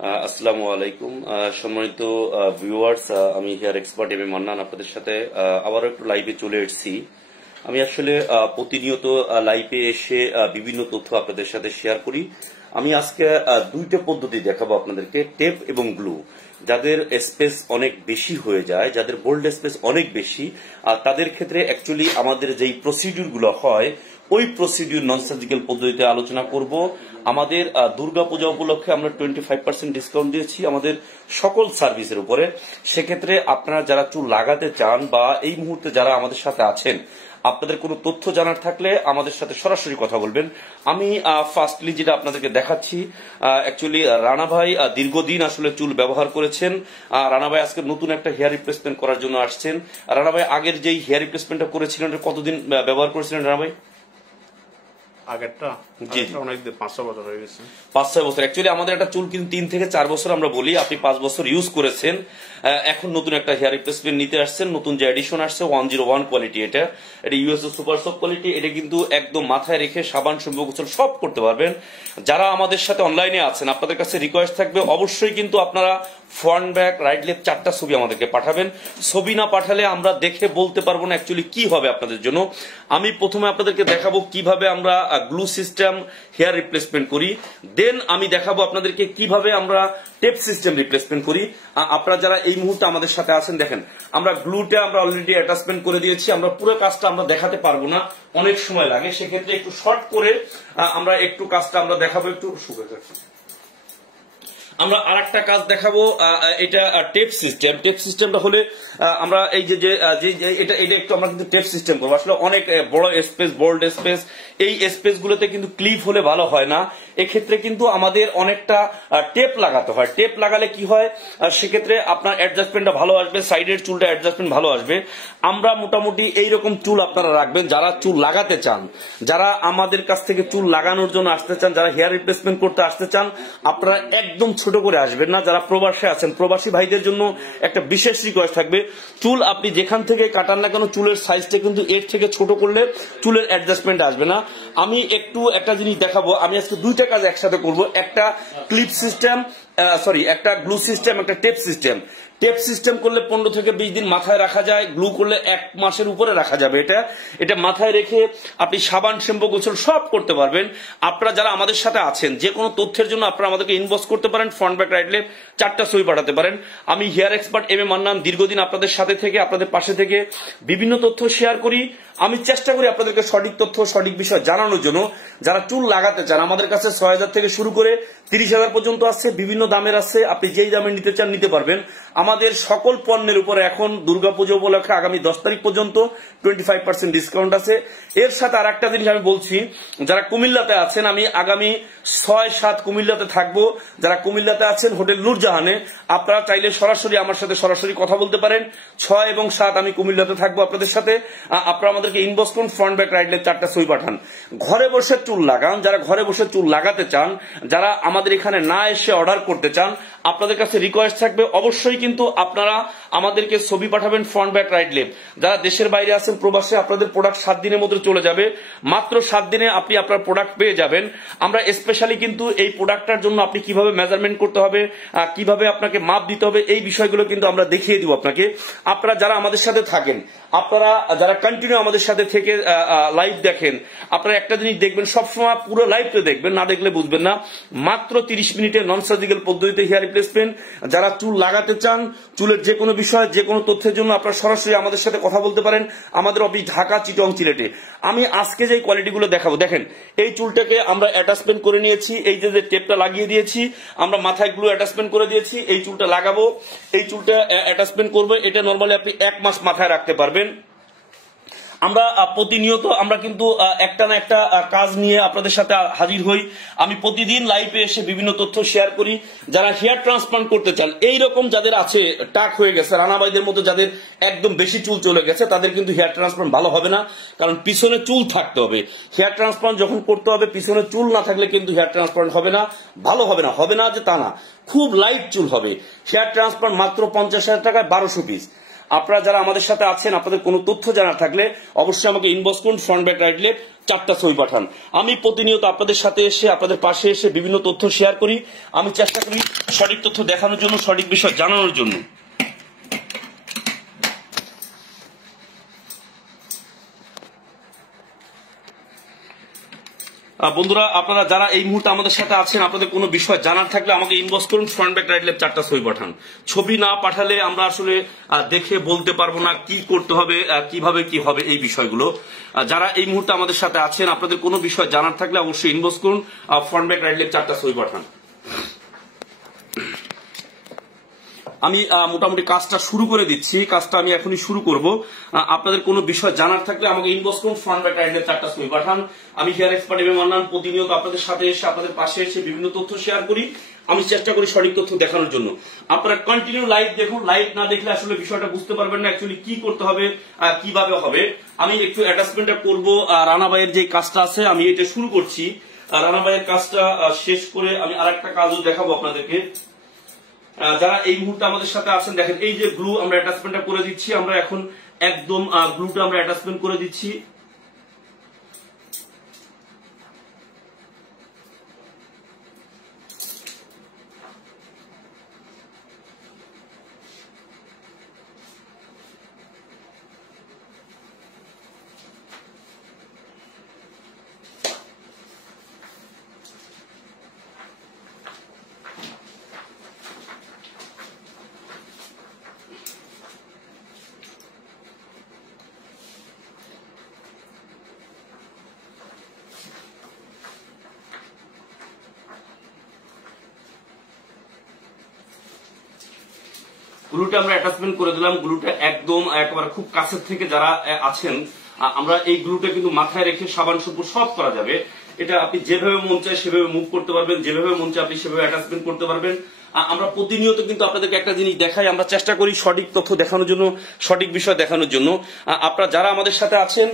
আসসালামু আলাইকুম সম্মানিত ভিউয়ার্স, আমি hair expert M A Mannan আপনাদের সাথে আবারও একটু লাইভে চলে এসেছি। আমি আসলে প্রতিনিয়ত লাইভে এসে বিভিন্ন তথ্য আপনাদের সাথে শেয়ার করি। আমি আজকে দুইটা পদ্ধতি দেখাবো আপনাদেরকে, টেপ এবং গ্লু। যাদের স্পেস অনেক বেশি হয়ে যায়, যাদের বোল্ড স্পেস অনেক বেশি, তাদের ক্ষেত্রে অ্যাকচুয়ালি আমাদের যেই প্রসিডিউরগুলো হয় ওই প্রসিডিউর নন সার্জিক্যাল পদ্ধতিতে আলোচনা করব। আমাদের দুর্গাপূজা উপলক্ষে আমরা 25% ডিসকাউন্ট দিয়েছি আমাদের সকল সার্ভিসের উপরে। সেক্ষেত্রে আপনারা যারা চুল লাগাতে চান বা এই মুহূর্তে যারা আমাদের সাথে আছেন, আপনাদের কোনো তথ্য জানার থাকলে আমাদের সাথে সরাসরি কথা বলবেন। আমি ফার্স্টলি যেটা আপনাদেরকে দেখাচ্ছি, অ্যাকচুয়ালি রানা ভাই দীর্ঘদিন আসলে চুল ব্যবহার করেছেন। রানা ভাই আজকে নতুন একটা হেয়ার রিপ্লেসমেন্ট করার জন্য আসছেন। রানা ভাই আগের যেই হেয়ার রিপ্লেসমেন্টটা করেছিলেন কতদিন ব্যবহার করেছিলেন রানা ভাই? আগেরটা অনেকদিন 5-6 বছর হয়ে গেছে। 5-6 বছর। অ্যাকচুয়ালি আমাদের একটা চুল কিন্তু 3 থেকে 4 বছর আমরা বলি, আপনি 5 বছর ইউজ করেছেন। এখন নতুন একটা হেয়ার রিপ্লেসমেন্ট নিতে আসছেন, নতুন যে এডিশন আসছে 101 কোয়ালিটি, এটা ইউএসএ সুপার সফট কোয়ালিটি। এটা কিন্তু একদম মাথায় রেখে সাবান শ্যাম্পু গোসল সব করতে পারবেন। যারা আমাদের সাথে অনলাইনে আছেন, আপনাদের কাছে রিকোয়েস্ট থাকবে অবশ্যই কিন্তু আপনারা ফ্রন্ট ব্যাক রাইট লেফট 4টা ছবি আমাদেরকে পাঠাবেন। ছবি না পাঠালে আমরা দেখে বলতে পারবো না অ্যাকচুয়ালি কি হবে আপনাদের জন্য। আমি প্রথমে আপনাদেরকে দেখাবো কিভাবে আমরা গ্লু সিস্টেম হেয়ার রিপ্লেসমেন্ট করি, দেন আমি দেখাবো আপনাদেরকে কিভাবে আমরা টেপ সিস্টেম রিপ্লেসমেন্ট করি। আপনারা যারা এই মুহূর্তে আমাদের সাথে আছেন, দেখেন আমরা গ্লুটা আমরা অলরেডি অ্যাটাচমেন্ট করে দিয়েছি। আমরা পুরো কাজটা আমরা দেখাতে পারবো না, অনেক সময় লাগে। সেক্ষেত্রে একটু শর্ট করে আমরা একটু কাজটা আমরা দেখাবো, একটু শুকিয়ে যাচ্ছে। আমরা আরেকটা কাজ দেখাবো, এটা টেপ সিস্টেম। টেপ সিস্টেমটা হলে আমরা এই যে এটা একটু আমরা কিন্তু টেপ সিস্টেম করবো। আসলে অনেক বড় স্পেস, বোল্ড স্পেস, এই স্পেস গুলোতে কিন্তু ক্লিপ হলে ভালো হয় না। এক্ষেত্রে কিন্তু আমাদের অনেকটা টেপ লাগাতে হয়। টেপ লাগালে কি হয়, সেক্ষেত্রে আপনার অ্যাডজাস্টমেন্টটা ভালো আসবে, সাইডের চুলটা অ্যাডজাস্টমেন্ট ভালো আসবে। আমরা মোটামুটি এইরকম চুল আপনারা রাখবেন যারা চুল লাগাতে চান, যারা আমাদের কাছ থেকে চুল লাগানোর জন্য আসতে চান, যারা হেয়ার রিপ্লেসমেন্ট করতে আসতে চান, আপনারা একদম ছোট করে আসবেন না। যারা প্রবাসে আছেন, প্রবাসী ভাইদের জন্য একটা বিশেষ রিকোয়েস্ট থাকবে, চুল আপনি যেখান থেকে কাটান না কেন চুলের সাইজটা কিন্তু এর থেকে ছোট করলে চুলের অ্যাডজাস্টমেন্ট আসবে না। আমি একটু একটা জিনিস দেখাবো, আমি আজকে দুইটা কাজ একসাথে করব, একটা ক্লিপ সিস্টেম, একটা গ্লু সিস্টেম, একটা টেপ সিস্টেম। টেপ সিস্টেম করলে 15 থেকে 20 দিন মাথায় রাখা যায়, গ্লু করলে 1 মাসের উপরে রাখা যাবে। এটা মাথায় রেখে আপনি সাবান শ্যাম্পু গোসল সব করতে পারবেন। আপনারা যারা আমাদের সাথে আছেন, যে কোনো তথ্যের জন্য আপনারা আমাদেরকে ইনবক্স করতে পারেন, ফ্রন্ট ব্যাক রাইট লেফট 4টা ছবি পাঠাতে পারেন। আমি hair expert M A Mannan দীর্ঘদিন আপনাদের সাথে থেকে, আপনাদের পাশে থেকে বিভিন্ন তথ্য শেয়ার করি। আমি চেষ্টা করি আপনাদেরকে সঠিক তথ্য, সঠিক বিষয় জানানোর জন্য। যারা চুল লাগাতে চান, আমাদের কাছে 6000 থেকে শুরু করে 30,000 পর্যন্ত আছে, বিভিন্ন দামের আছে। আপনি যেই দামে নিতে চান নিতে পারবেন। আমাদের সকল পণ্যের উপরে এখন দুর্গাপূজা উপলক্ষে আগামী 10 তারিখ পর্যন্ত 25% ডিসকাউন্ট আছে। এর সাথে আর একটা জিনিস আমি বলছি, যারা কুমিল্লাতে আছেন, আমি আগামী 6-7 কুমিল্লাতে থাকবো। যারা কুমিল্লাতে আছেন হোটেল নূরজাহানে, আপনারা চাইলে সরাসরি আমার সাথে সরাসরি কথা বলতে পারেন। 6 এবং 7 আমি কুমিল্লাতে থাকবো আপনাদের সাথে। আপনারা আমাদেরকে ইনবক্স করুন, ফ্রন্ট ব্যাক রাইট লেফট 4টা ছবি পাঠান। ঘরে বসে চুল লাগান, যারা ঘরে বসে চুল লাগাতে চান, যারা আমাদের এখানে না এসে অর্ডার করতে চান, আপনাদের কাছে রিকোয়েস্ট থাকবে অবশ্যই কিন্তু আপনারা আমাদেরকে ছবি পাঠাবেন, ফ্রন্ট ব্যাক রাইট লেফট। যারা দেশের বাইরে আছেন, প্রবাসে, আপনাদের প্রোডাক্ট 7 দিনের মধ্যে চলে যাবে। মাত্র 7 দিনে আপনি আপনার প্রোডাক্ট পেয়ে যাবেন। আমরা স্পেশালি কিন্তু এই প্রোডাক্টটার জন্য আপনি কিভাবে মেজারমেন্ট করতে হবে, কিভাবে আপনাকে মাপ দিতে হবে, এই বিষয়গুলো কিন্তু আমরা দেখিয়ে দিব আপনাকে। আপনারা যারা আমাদের সাথে থাকেন, আপনারা যারা কন্টিনিউ আমাদের সাথে থেকে লাইভ দেখেন, আপনারা একটা জিনিস দেখবেন, সবসময় পুরো লাইভটা দেখবেন, না দেখলে বুঝবেন না। মাত্র 30 মিনিটে নন সার্জিক্যাল পদ্ধতিতে হেয়ার রিপ্লেসমেন্ট। যারা চুল লাগাতে চান, চুলের যে কোনো বিষয়, যে কোনো তথ্যের জন্য আপনারা সরাসরি আমাদের সাথে কথা বলতে পারেন। আমাদের অফিস ঢাকা, চিটং, সিলেটে। আমি আজকে যে কোয়ালিটিগুলো দেখাবো, দেখেন এই চুলটাকে আমরা অ্যাটাচমেন্ট করে নিয়েছি, এই যে টেপটা লাগিয়ে দিয়েছি, আমরা মাথায় গ্লু অ্যাটাচমেন্ট করে দিয়েছি। এই চুলটা লাগাবো, এই চুলটা অ্যাটাচমেন্ট করবো। এটা নর্মালি আপনি 1 মাস মাথায় রাখতে পারবেন। আমরা প্রতিনিয়ত আমরা কিন্তু একটা না একটা কাজ নিয়ে আপনাদের সাথে হাজির হই। আমি প্রতিদিন লাইভে এসে বিভিন্ন তথ্য শেয়ার করি। যারা হেয়ার ট্রান্সপ্লান্ট করতে চান, এইরকম যাদের আছে, টাক হয়ে গেছে, রানাবাইদের মতো যাদের একদম বেশি চুল চলে গেছে, তাদের কিন্তু হেয়ার ট্রান্সপ্লান্ট ভালো হবে না, কারণ পিছনে চুল থাকতে হবে। হেয়ার ট্রান্সপ্লান্ট যখন করতে হবে, পিছনে চুল না থাকলে কিন্তু হেয়ার ট্রান্সপ্লান্ট হবে না, ভালো হবে না। হবে না যে তা না, খুব লাইট চুল হবে। হেয়ার ট্রান্সপ্লান্ট মাত্র 50,000 টাকায় 1200 পিস। আপনারা যারা আমাদের সাথে আছেন, আপনাদের কোনো তথ্য জানার থাকলে অবশ্যই আমাকে ইনবক্স করুন, ফ্রন্ট ব্যাক রাইট লেফট 4টা ছবি পাঠান। আমি প্রতিনিয়ত আপনাদের সাথে এসে, আপনাদের পাশে এসে বিভিন্ন তথ্য শেয়ার করি। আমি চেষ্টা করি সঠিক তথ্য দেখানোর জন্য, সঠিক বিষয় জানানোর জন্য। বন্ধুরা, আপনারা যারা এই মুহূর্তে আমাদের সাথে আছেন, আপনাদের কোনো বিষয় জানার থাকলে আমাকে ইনবক্স করুন, ফ্রন্ট ব্যাক রাইট লেফট 4টা ছবি পাঠান। ছবি না পাঠালে আমরা আসলে দেখে বলতে পারবো না কি করতে হবে, কিভাবে কি হবে এই বিষয়গুলো। যারা এই মুহূর্তে আমাদের সাথে আছেন, আপনাদের কোনো বিষয় জানার থাকলে অবশ্যই ইনবক্স করুন, ফ্রন্ট ব্যাক রাইট লেফট 4টা ছবি পাঠান। আমি মোটামুটি কাজটা শুরু করে দিচ্ছি, কাজটা আমি এখনই শুরু করব। আপনাদের কোনো বিষয় জানার থাকলে আমাকে ইনবক্স করুন, ফ্রন্ট ব্যাক রাইট লেফট 4টা ছবি পাঠান। আমি hair expert M A Mannan প্রতিনিয়ত আপনাদের সাথে এসে, আপনাদের পাশে এসে বিভিন্ন তথ্য শেয়ার করি। আমি চেষ্টা করি সঠিক তথ্য দেখানোর জন্য। আপনারা কন্টিনিউ লাইভ দেখুন, লাইভ না দেখলে আসলে বিষয়টা বুঝতে পারবেন না অ্যাকচুয়ালি কি করতে হবে, কিভাবে হবে। আমি একটু অ্যাটাচমেন্টটা করব। রানা ভাইয়ের যে কাজটা আছে আমি এটা শুরু করছি। রানা ভাইয়ের কাজটা শেষ করে আমি আরেকটা কাজও দেখাবো আপনাদেরকে। যারা এই মুহূর্তে আমাদের সাথে আছেন, দেখেন এই যে গ্লু আমরা অ্যাটাচমেন্টটা করে দিচ্ছি। আমরা এখন একদম গ্লুটা আমরা অ্যাটাচমেন্ট করে দিচ্ছি। গ্লুটা আমরা অ্যাটাচমেন্ট করে দিলাম। গ্লুটা একদম একেবারে খুব কাছের থেকে যারা আছেন, আমরা এই গ্লুটা কিন্তু মাথায় রেখে সাবান শ্যাম্পু সব করা যাবে। এটা আপনি যেভাবে মন চায় সেভাবে মুভ করতে পারবেন, যেভাবে মন চায় আপনি সেভাবে অ্যাটাচমেন্ট করতে পারবেন। আমরা প্রতিনিয়ত কিন্তু আপনাদেরকে একটা জিনিস দেখাই, আমরা চেষ্টা করি সঠিক তথ্য দেখানোর জন্য, সঠিক বিষয় দেখানোর জন্য। আপনারা যারা আমাদের সাথে আছেন,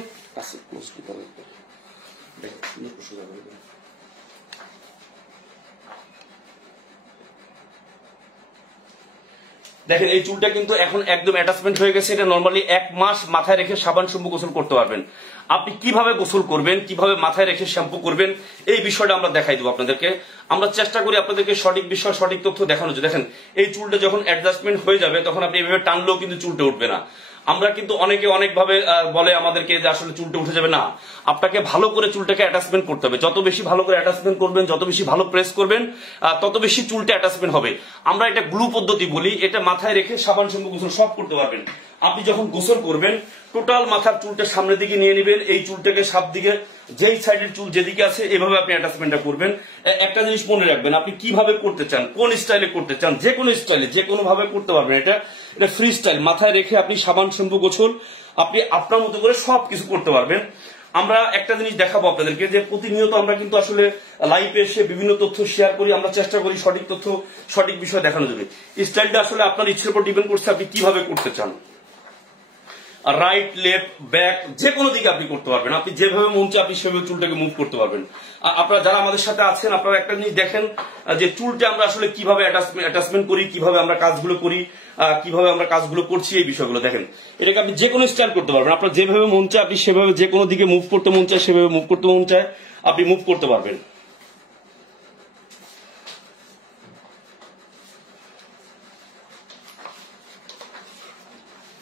দেখেন এই চুলটা কিন্তু এখন একদম অ্যাটাচমেন্ট হয়ে গেছে। এটা নর্মালি 1 মাস মাথায় রেখে সাবান শ্যাম্পু গোসল করতে পারবেন। আপনি কিভাবে গোসল করবেন, কিভাবে মাথায় রেখে শ্যাম্পু করবেন, এই বিষয়টা আমরা দেখাই দেবো আপনাদেরকে। আমরা চেষ্টা করি আপনাদেরকে সঠিক বিষয়, সঠিক তথ্য দেখানোর জন্য। দেখেন এই চুলটা যখন অ্যাডজাস্টমেন্ট হয়ে যাবে, তখন আপনি এভাবে টানলেও কিন্তু চুলটা উঠবে না। আমরা কিন্তু অনেকে অনেকভাবে বলে আমাদেরকে যে আসলে চুলটা উঠে যাবে না। আপনাকে ভালো করে চুলটাকে অ্যাটাচমেন্ট করতে হবে। যত বেশি ভালো করে অ্যাটাচমেন্ট করবেন, যত বেশি ভালো প্রেস করবেন, তত বেশি চুলটা অ্যাটাচমেন্ট হবে। আমরা এটা গ্লু পদ্ধতি বলি। এটা মাথায় রেখে সাবান শ্যাম্পু গোসল সব করতে পারবেন। আপনি যখন গোসল করবেন, টোটাল মাথার চুলটা সামনের দিকে নিয়ে নেবেন। এই চুলটাকে সাপ দিকে, যেই সাইডের চুল যেদিকে আছে এভাবে আপনি অ্যাটাচমেন্টটা করবেন। একটা জিনিস মনে রাখবেন, আপনি কিভাবে করতে চান, কোন স্টাইলে করতে চান, যে কোনো স্টাইলে যে কোনো ভাবে করতে পারবেন। এটা ফ্রি স্টাইল। মাথায় রেখে আপনি সাবান শ্যাম্পু গোসল আপনি আপনার মতো করে সবকিছু করতে পারবেন। আমরা একটা জিনিস দেখাবো আপনাদেরকে, যে প্রতিনিয়ত আমরা কিন্তু আসলে লাইভে এসে বিভিন্ন তথ্য শেয়ার করি। আমরা চেষ্টা করি সঠিক তথ্য, সঠিক বিষয় দেখানো যাবে। স্টাইলটা আসলে আপনার ইচ্ছের উপর ডিপেন্ড করছে আপনি কিভাবে করতে চান। রাইট, লেফট, ব্যাক, যে কোনো দিকে আপনি করতে পারবেন। আপনি যেভাবে মন চায় আপনি সেভাবে চুলটাকে মুভ করতে পারবেন। আপনারা যারা আমাদের সাথে আছেন, আপনারা একটা জিনিস দেখেন যে চুলটা আমরা আসলে কিভাবে অ্যাটাচমেন্ট করি, কিভাবে আমরা কাজগুলো করি, কিভাবে আমরা কাজগুলো করছি, এই বিষয়গুলো দেখেন। এটাকে আপনি যে কোনো স্টাইল করতে পারবেন। আপনার যেভাবে মন চায় আপনি সেভাবে, যে কোনো দিকে মুভ করতে মন চায় সেভাবে মুভ করতে মন চায় আপনি মুভ করতে পারবেন।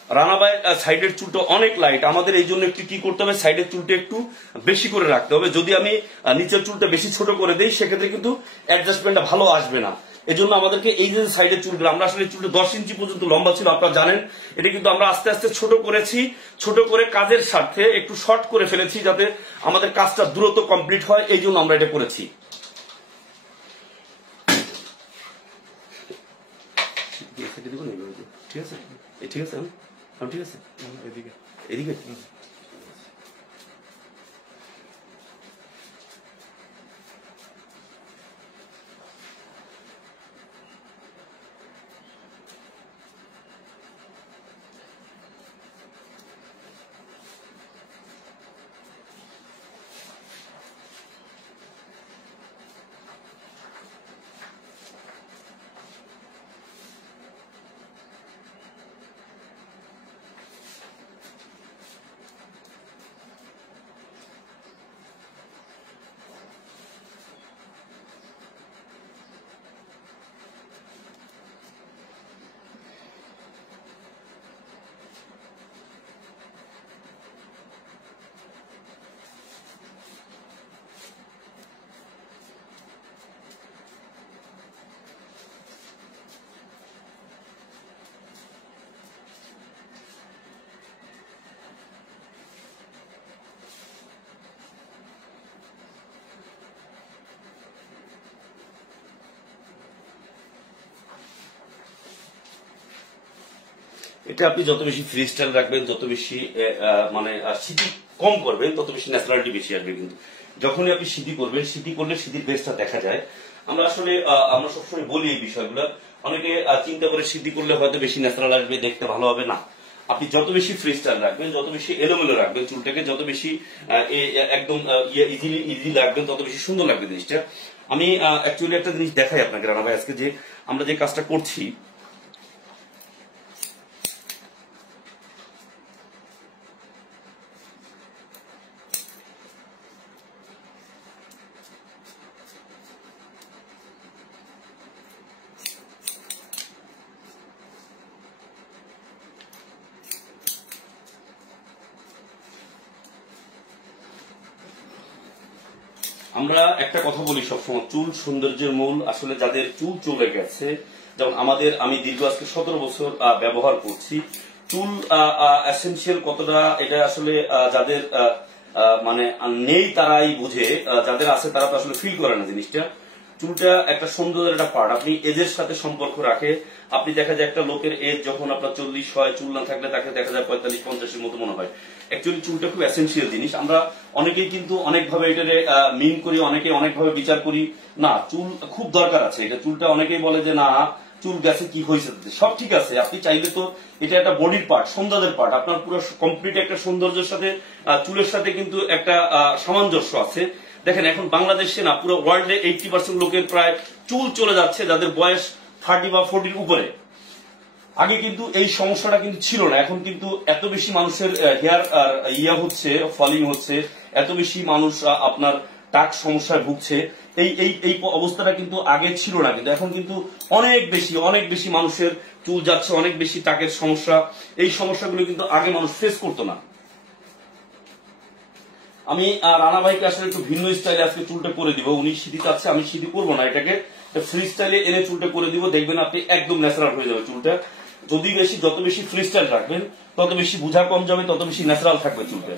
রানা ভাই সাইডের চুলটা অনেক লাইট, আমাদের এই জন্য একটু কি করতে হবে, সাইডের চুলটা একটু বেশি করে রাখতে হবে। যদি আমি নিচের চুলটা বেশি ছোট করে দিই, সেক্ষেত্রে কিন্তু অ্যাডজাস্টমেন্টটা ভালো আসবে না। এই জন্য আমাদেরকে এই যে সাইডের চুলগুলো, আমরা আসলে চুলটা 10 ইঞ্চি পর্যন্ত লম্বা ছিল, আপনারা জানেন। এটা কিন্তু আমরা আস্তে আস্তে ছোট করেছি, ছোট করে কাজের স্বার্থে একটু শর্ট করে ফেলেছি, যাতে আমাদের কাজটা দ্রুত কমপ্লিট হয়। এই জন্য আমরা এটা করেছি। ঠিক আছে, ঠিক আছে, ঠিক আছে, এদিকে এদিকে। এটা আপনি যত বেশি ফ্রি স্টাইল রাখবেন, যত বেশি মানে সিঁথি কম করবেন, তত বেশি ন্যাচারালিটি বেশি আসবে। কিন্তু যখনই আপনি সিঁথি করবেন, সিঁথি করলে সিঁথির বেসটা দেখা যায়। আমরা আসলে আমরা সবসময় বলি এই বিষয়গুলো। অনেকে চিন্তা করে সিঁথি করলে হয়তো বেশি ন্যাচারাল আসবে, দেখতে ভালো হবে না। আপনি যত বেশি ফ্রি স্টাইল রাখবেন, যত বেশি এলোমেলো রাখবেন চুলটাকে, যত বেশি একদম ইজি রাখবেন, তত বেশি সুন্দর লাগবে জিনিসটা। আমি অ্যাকচুয়ালি একটা জিনিস দেখাই আপনাকে রানা ভাই আজকে, যে আমরা যে কাজটা করছি, আমরা একটা কথা বলি সবসময়, চুল সৌন্দর্যের মূল। আসলে যাদের চুল চলে গেছে, যেমন আমাদের, আমি দীর্ঘ আজকে 17 বছর ব্যবহার করছি, চুল এসেনশিয়াল কতটা এটা আসলে যাদের মানে নেই তারাই বুঝে, যাদের আছে তারা তো আসলে ফিল করে না জিনিসটা। চুলটা একটা সৌন্দর্যের একটা পার্ট, আপনি এজের সাথে সম্পর্ক রাখে। আপনি দেখা যায় একটা লোকের এজ যখন আপনার 40 হয়, চুল না থাকলে তাকে দেখা যায় 45-50-এর মতো মনে হয়। অ্যাকচুয়ালি চুলটা খুব এসেনশিয়াল জিনিস। আমরা অনেকেই কিন্তু অনেকভাবে এটারে মিন করি, অনেকে অনেকভাবে বিচার করি। না, চুল খুব দরকার আছে এটা। চুলটা অনেকেই বলে যে না চুল গেছে, কি হয়েছে, সব ঠিক আছে। আপনি চাইলে তো এটা একটা বডির পার্ট, সৌন্দর্যের পার্ট। আপনার পুরো কমপ্লিট একটা সৌন্দর্যের সাথে চুলের সাথে কিন্তু একটা সামঞ্জস্য আছে। দেখেন এখন বাংলাদেশে না, পুরো ওয়ার্ল্ডে 80% লোকের প্রায় চুল চলে যাচ্ছে যাদের বয়স 30 বা 40 উপরে। আগে কিন্তু এই সমস্যাটা কিন্তু ছিল না। এখন কিন্তু এত বেশি মানুষের হেয়ার হচ্ছে, ফলিং হচ্ছে, এত বেশি মানুষ আপনার টাক সমস্যায় ভুগছে। এই অবস্থাটা কিন্তু আগে ছিল না, কিন্তু এখন কিন্তু অনেক বেশি মানুষের চুল যাচ্ছে, অনেক বেশি টাকের সমস্যা। এই সমস্যাগুলো কিন্তু আগে মানুষ ফেস করতো না। আমি রানা ভাইকে আসলে একটু ভিন্ন স্টাইলে আজকে চুলটা করে দিব। উনি সিঁথি চাচ্ছে, আমি সিঁথি করবো না, এটাকে ফ্রি স্টাইলে এনে চুলটা করে দিব। দেখবেন আপনি একদম ন্যাচারাল হয়ে যাবে চুলটা। যত বেশি ফ্রি স্টাইল রাখবেন, তত বেশি বোঝা কম যাবে, তত বেশি ন্যাচারাল থাকবে চুলটা।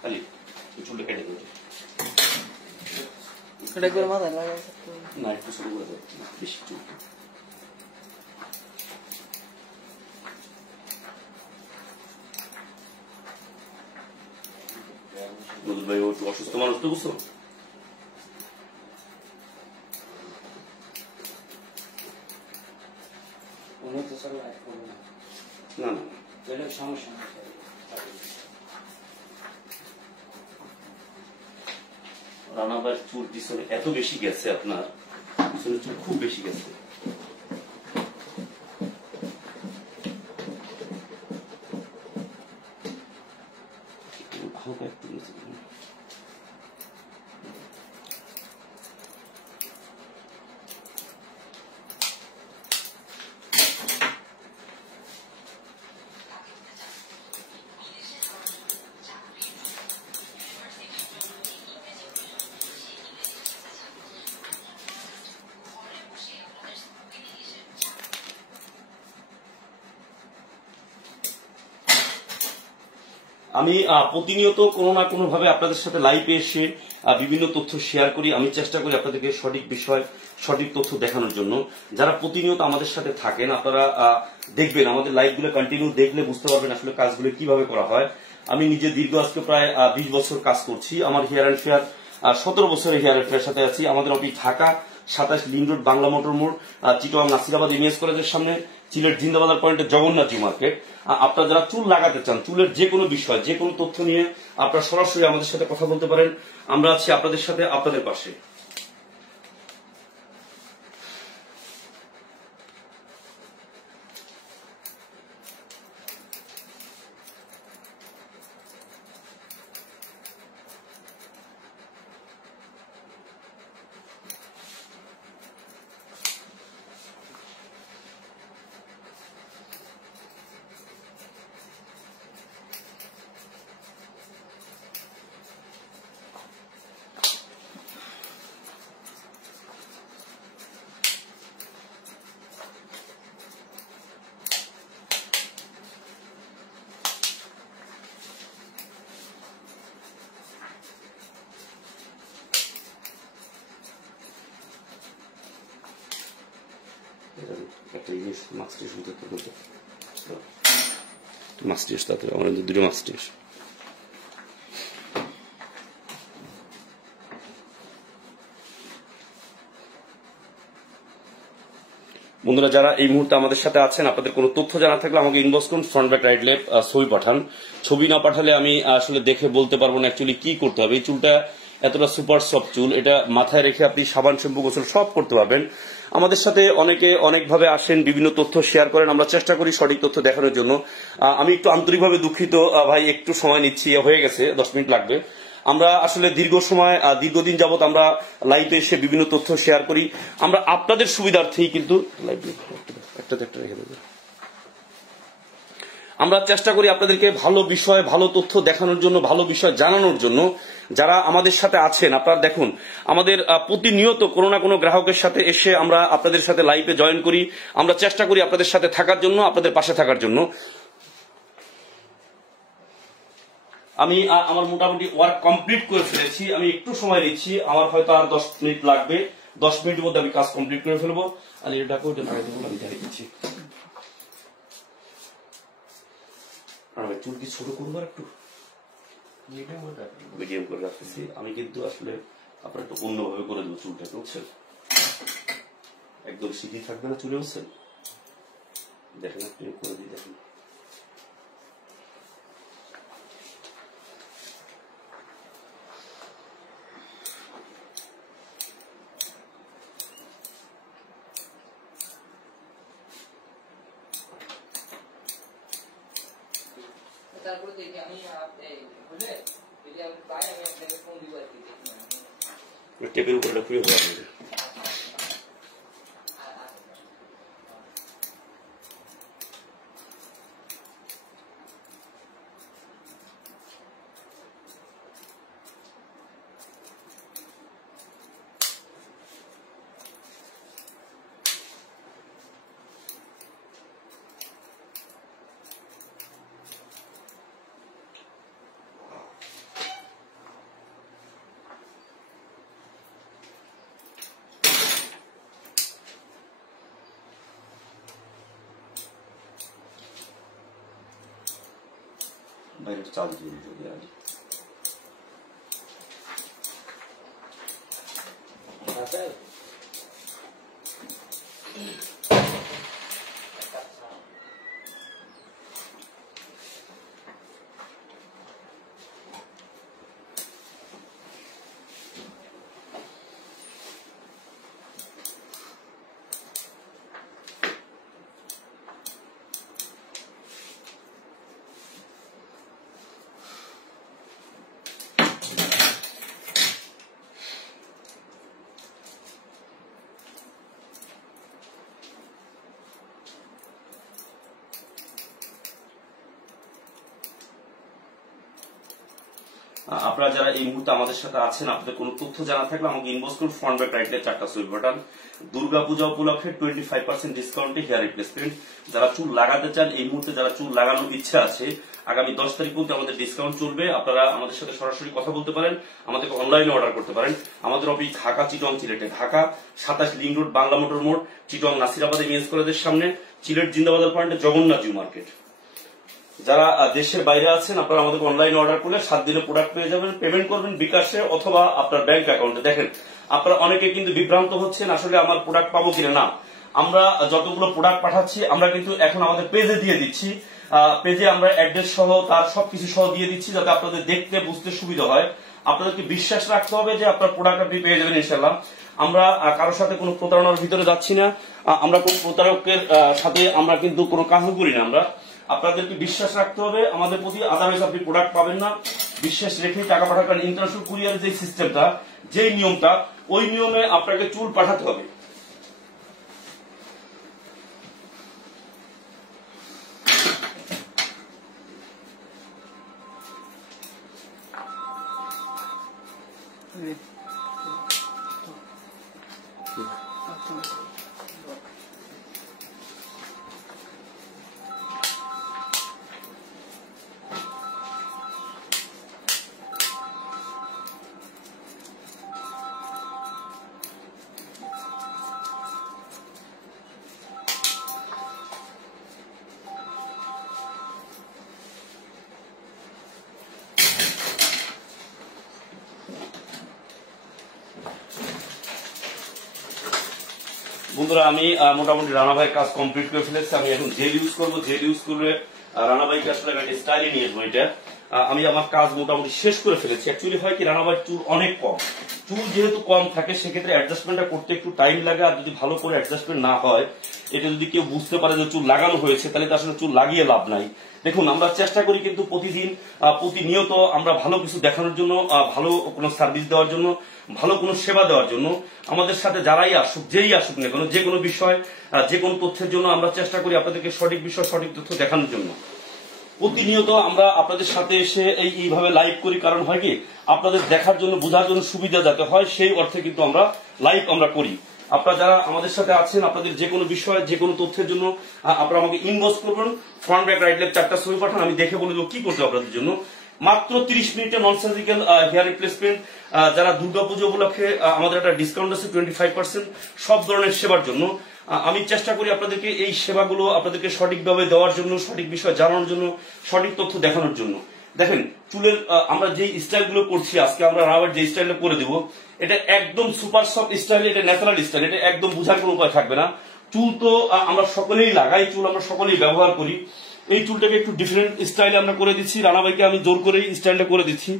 খালি চুলটা কেটে দেবে না, একটু শুরু করে দেবে বেশি চুল। ভাই ও একটু অসুস্থ মানুষ তো, বুঝছো? না না সমস্যা, রানাবার চুল পিছনে এত বেশি গেছে, আপনার পিছনে চুল খুব বেশি গেছে। হালকা একটু আমি প্রতিনিয়ত কোনো না কোনো ভাবে আপনাদের সাথে লাইভে এসে বিভিন্ন তথ্য শেয়ার করি। আমি চেষ্টা করি আপনাদেরকে সঠিক বিষয়, সঠিক তথ্য দেখানোর জন্য। যারা প্রতিনিয়ত আমাদের সাথে থাকেন, আপনারা দেখবেন আমাদের লাইভগুলো কন্টিনিউ দেখলে বুঝতে পারবেন আসলে কাজগুলো কিভাবে করা হয়। আমি নিজে দীর্ঘ আজকে প্রায় 20 বছর কাজ করছি। আমার হেয়ার অ্যান্ড ফেয়ার 17 বছরের হেয়ার অ্যান্ড ফেয়ার সাথে আছি। আমাদের office Dhaka 27 link road, Bangla motor মোড়, চিটাগাং নাসিরাবাদ ইমেজ কলেজের সামনে, সিলেট জিন্দাবাজার পয়েন্টে জগন্নাথ জি মার্কেট। আপনারা যারা চুল লাগাতে চান, চুলের যে কোনো বিষয়, যে কোনো তথ্য নিয়ে আপনারা সরাসরি আমাদের সাথে কথা বলতে পারেন। আমরা আছি আপনাদের সাথে, আপনাদের পাশে। মাক্সটিস মাক্সটিস তাতে আমার দুটো মাক্সটিস। বন্ধুরা যারা এই মুহূর্তে আমাদের সাথে আছেন, আপনাদের কোনো তথ্য জানা থাকলে আমাকে ইনবক্স করুন, ফ্রন্ট ব্যাক রাইট লেফট ছবি পাঠান। ছবি না পাঠালে আমি আসলে দেখে বলতে পারবো না অ্যাকচুয়ালি কি করতে হবে। এই চুলটা এতটা সুপার সফট চুল, এটা মাথায় রেখে আপনি সাবান শ্যাম্পু গোসল সব করতে পারবেন। আমাদের সাথে অনেকে অনেকভাবে আসেন, বিভিন্ন তথ্য শেয়ার করেন, আমরা চেষ্টা করি সঠিক তথ্য দেখানোর জন্য। আমি একটু আন্তরিকভাবে দুঃখিত ভাই, একটু সময় নিচ্ছি, হয়ে গেছে 10 মিনিট লাগবে। আমরা আসলে দীর্ঘদিন যাবত আমরা লাইভে এসে বিভিন্ন তথ্য শেয়ার করি, আমরা আপনাদের সুবিধার্থেই কিন্তু আমরা চেষ্টা করি আপনাদেরকে ভালো বিষয়, ভালো তথ্য দেখানোর জন্য, ভালো বিষয় জানানোর জন্য। যারা আমাদের সাথে আছেন, আপনারা দেখুন আমাদের প্রতিনিয়ত কোনো না কোনো গ্রাহকের সাথে এসে আমরা আপনাদের সাথে লাইভে জয়েন করি। আমরা চেষ্টা করি আপনাদের সাথে থাকার জন্য, আপনাদের পাশে থাকার জন্য। আমি আমার মোটামুটি ওয়ার্ক কমপ্লিট করে ফেলেছি, আমি একটু সময় নিচ্ছি, আমার হয়তো আর 10 মিনিট লাগবে। 10 মিনিটের মধ্যে আমি কাজ কমপ্লিট করে ফেলবো। আর এটা আমি দেখাই দিচ্ছি। চুল কি ছোট করবো, একটু মিডিয়াম করে রাখতেছি আমি, কিন্তু আসলে আপনার একটু অন্যভাবে করে দেবো চুলটাকে, বুঝছেন? একদম সিধি থাকবে না চুলে, বুঝছেন? দেখেন আপনি করে দিই, দেখেন তারপরে দেখি আমি বুঝলে যদি আমি পাই আমি আপনাকে ফোন দিব আর কি। টেবিল উপরে খুবই ভালো হবে। বাইরে চাল দিয়ে যদি আজ আপনারা যারা এই মুহূর্তে আমাদের সাথে আছেন, আপনাদের কোনো তথ্য জানা থাকলে আমাকে ইনবক্স করুন, ফ্রন্ট ব্যাক রাইট লেফট 4টা সুইচ বাটন। দুর্গাপূজা উপলক্ষে 25% ডিসকাউন্টে হেয়ার রিপ্লেসমেন্ট। যারা চুল লাগাতে চান, এই মুহূর্তে যারা চুল লাগানোর ইচ্ছা আছে, আগামী 10 তারিখ পর্যন্ত আমাদের ডিসকাউন্ট চলবে। আপনারা আমাদের সাথে সরাসরি কথা বলতে পারেন, আমাদেরকে অনলাইনে অর্ডার করতে পারেন। আমাদের অফিস ঢাকা, চিটং, সিলেটে। Dhaka 27 link road, Bangla motor মোড়, চিটং নাসিরাবাদ এমএস কলেজের সামনে, সিলেট জিন্দাবাজার পয়েন্টে জগন্নাথ জিউ মার্কেট। যারা দেশের বাইরে আছেন, আপনারা আমাদের অনলাইনে অর্ডার করলে 7 দিনে প্রোডাক্ট পেয়ে যাবেন। পেমেন্ট করবেন বিকাশে অথবা আপনার ব্যাংক অ্যাকাউন্টে। দেখেন আপনারা অনেকে কিন্তু বিভ্রান্ত হচ্ছেন, আসলে আমার প্রোডাক্ট পাবো কিনা। না, আমরা যতগুলো প্রোডাক্ট পাঠাচ্ছি আমরা কিন্তু এখন আমাদের পেজে দিয়ে দিচ্ছি। পেজে আমরা অ্যাড্রেস সহ তার সবকিছু সহ দিয়ে দিচ্ছি, যাতে আপনাদের দেখতে বুঝতে সুবিধা হয়। আপনাদেরকে বিশ্বাস রাখতে হবে যে আপনার প্রোডাক্ট আপনি পেয়ে যাবেন ইনশাল্লাহ। আমরা কারোর সাথে কোনো প্রতারণার ভিতরে যাচ্ছি না, আমরা কোন প্রতারকের সাথে আমরা কিন্তু কোনো কাজও করি না। আমরা আপনাদেরকে বিশ্বাস রাখতে হবে আমাদের প্রতি, আদারওয়াইজ আপনি প্রোডাক্ট পাবেন না। বিশ্বাস রেখেই টাকা পাঠাবেন। ইন্টারন্যাশনাল কুরিয়ারের যে সিস্টেমটা, যে নিয়মটা, ওই নিয়মে আপনাকে চুল পাঠাতে হবে। বন্ধুরা আমি মোটামুটি রানা ভাইয়ের কাজ কমপ্লিট করে ফেলেছি। আমি এখন জেল ইউজ করবো, জেল ইউজ করলে রানা ভাইকে আসলে স্টাইলে নিয়ে আসবো। এটা আমি আমার কাজ মোটামুটি শেষ করে ফেলেছি। অ্যাকচুয়ালি হয় কি, রানা ভাইয়ের চুল অনেক কম, চুল যেহেতু কম থাকে সেক্ষেত্রে অ্যাডজাস্টমেন্টটা করতে একটু টাইম লাগে। আর যদি ভালো করে অ্যাডজাস্টমেন্ট না হয়, এটা যদি কেউ বুঝতে পারে যে চুল লাগানো হয়েছে, তাহলে তো আসলে চুল লাগিয়ে লাভ নাই। দেখুন, আমরা চেষ্টা করি কিন্তু প্রতিদিন প্রতিনিয়ত আমরা ভালো কিছু দেখানোর জন্য, ভালো কোনো সার্ভিস দেওয়ার জন্য, ভালো কোনো সেবা দেওয়ার জন্য। আমাদের সাথে যারাই আসুক, যেই আসুক না কেন, যে কোনো বিষয়, যে কোনো তথ্যের জন্য আমরা চেষ্টা করি আপনাদেরকে সঠিক বিষয়, সঠিক তথ্য দেখানোর জন্য। প্রতিনিয়ত আমরা আপনাদের সাথে এসে এইভাবে লাইভ করি। কারণ হয় কি, আপনাদের দেখার জন্য, বোঝার জন্য সুবিধা যাতে হয়, সেই অর্থে কিন্তু আমরা লাইভ করি। আপনারা যারা আমাদের সাথে আছেন, আপনাদের যে কোনো বিষয়, যে কোনো তথ্যের জন্য আপনারা আমাকে ইনবক্স করবেন, ফ্রন্ট ব্যাক রাইট লেফট 4টা ছবি পাঠান, আমি দেখে বলে দেবো কি করতে হবে আপনাদের জন্য। মাত্র 30 মিনিটে নন সার্জিক্যাল হেয়ার রিপ্লেসমেন্ট। যারা দুর্গাপুজো উপলক্ষে আমাদের একটা ডিসকাউন্ট আছে 25% সব ধরনের সেবার জন্য। আমি চেষ্টা করি আপনাদেরকে এই সেবাগুলো আপনাদেরকে সঠিকভাবে দেওয়ার জন্য, সঠিক বিষয় জানানোর জন্য, সঠিক তথ্য দেখানোর জন্য। দেখেন, চুলের আমরা যে স্টাইলগুলো করছি আজকে, আমরা রাবার যে স্টাইলটা করে দেবো, এটা একদম সুপার সফট স্টাইল, এটা ন্যাচারাল স্টাইল, এটা একদম বোঝার কোনো উপায় থাকবে না। চুল তো আমরা সকলেই লাগাই, চুল আমরা সকলেই ব্যবহার করি। এই চুলটাকে একটু ডিফারেন্ট স্টাইলে আমরা করে দিচ্ছি। রানা ভাইকে আমি জোর করে স্টাইলটা করে দিচ্ছি।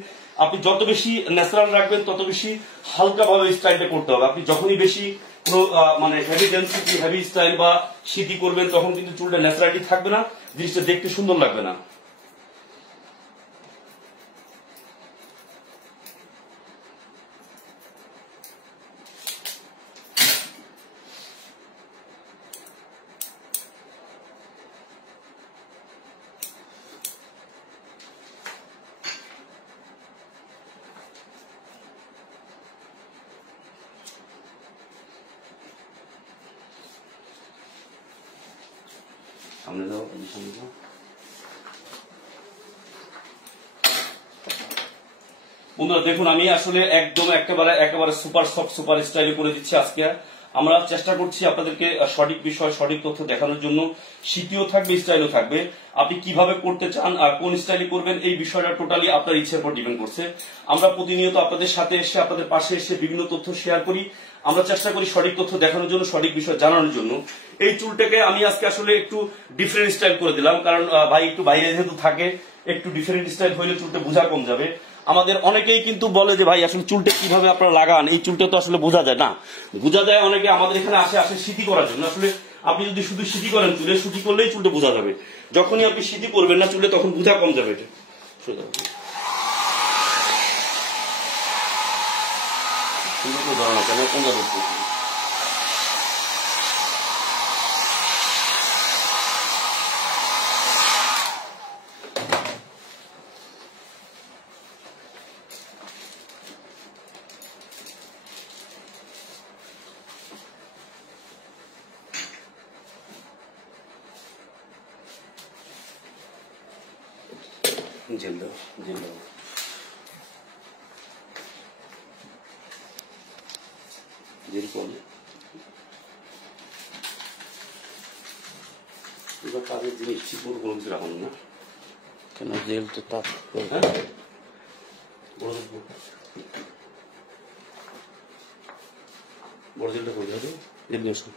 আপনি যত বেশি ন্যাচারাল রাখবেন, তত বেশি হালকা ভাবে স্টাইলটা করতে হবে। আপনি যখনই বেশি কোনো মানে হেভি ডেন্সিটি, হেভি স্টাইল বা সিটি করবেন, তখন কিন্তু চুলটা ন্যাচারালি থাকবে না, জিনিসটা দেখতে সুন্দর লাগবে না। সামনে দাও, সামনে দাও। বন্ধুরা দেখুন, আমি আসলে একদম একেবারে সুপার সফট, সুপার স্টাইলে করে দিচ্ছি আজকে। আমরা চেষ্টা করছি আপনাদেরকে সঠিক বিষয়, সঠিক তথ্য দেখানোর জন্য। শীতিও থাকবে, স্টাইলও থাকবে। আপনি কিভাবে করতে চান আর কোন স্টাইলে করবেন, এই বিষয়টা টোটালি আপনার ইচ্ছার উপর ডিপেন্ড করছে। আমরা প্রতিনিয়ত আপনাদের সাথে এসে, আপনাদের পাশে এসে বিভিন্ন তথ্য শেয়ার করি। আমরা চেষ্টা করি সঠিক তথ্য দেখানোর জন্য, সঠিক বিষয় জানানোর জন্য। এই চুলটাকে আমি আজকে আসলে একটু ডিফারেন্ট স্টাইল করে দিলাম, কারণ ভাই একটু বাইরে যেহেতু থাকে, একটু ডিফারেন্ট স্টাইল হইলে চুলটা বোঝা কম যাবে। আমাদের অনেকেই কিন্তু বলে যে ভাই আসলে চুলটা কিভাবে আপনারা লাগান, এই চুলটা তো আসলে বোঝা যায় না। বোঝা যায় অনেকে আমাদের এখানে আসে সিটি করার জন্য। আসলে আপনি যদি শুধু সিটি করেন, চুলে শুটি করলেই চুলটা বোঝা যাবে। যখনই আপনি সিটি করবেন না চুলে, তখন বোঝা কম যাবে। এটা ধারণা কেন কোন জেল দাও, জেল দাও। জেল করলে কাজের জিনিস চিপুর কোনো কিছু রাখুন না কেন, জেল তো তাপ। বড় জেলটা করতে হবে, জেল নিয়ে আসুন।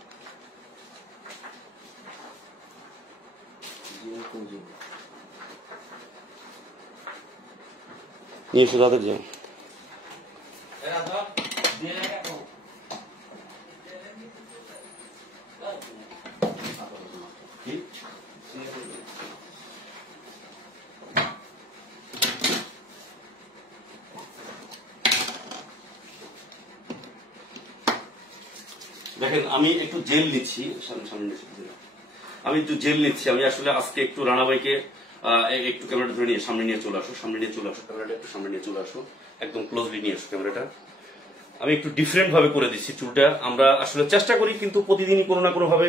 নিয়ে এসো তাদের যে দেখেন, আমি একটু জেল নিচ্ছি, আমি একটু জেল নিচ্ছি। আমি আসলে আজকে একটু রানা ভাইকে একটু ক্যামেরাটা ধরে নিয়ে সামনে নিয়ে চলে আসো, সামনে নিয়ে চলে আসো, ক্যামেরাটা একটু সামনে নিয়ে চলে আসো, একদম ক্লোজলি নিয়ে আসো ক্যামেরাটা। আমি একটু ডিফারেন্ট ভাবে করে দিচ্ছি চুলটা। আমরা আসলে চেষ্টা করি কিন্তু প্রতিদিনই কোনো না কোনো ভাবে,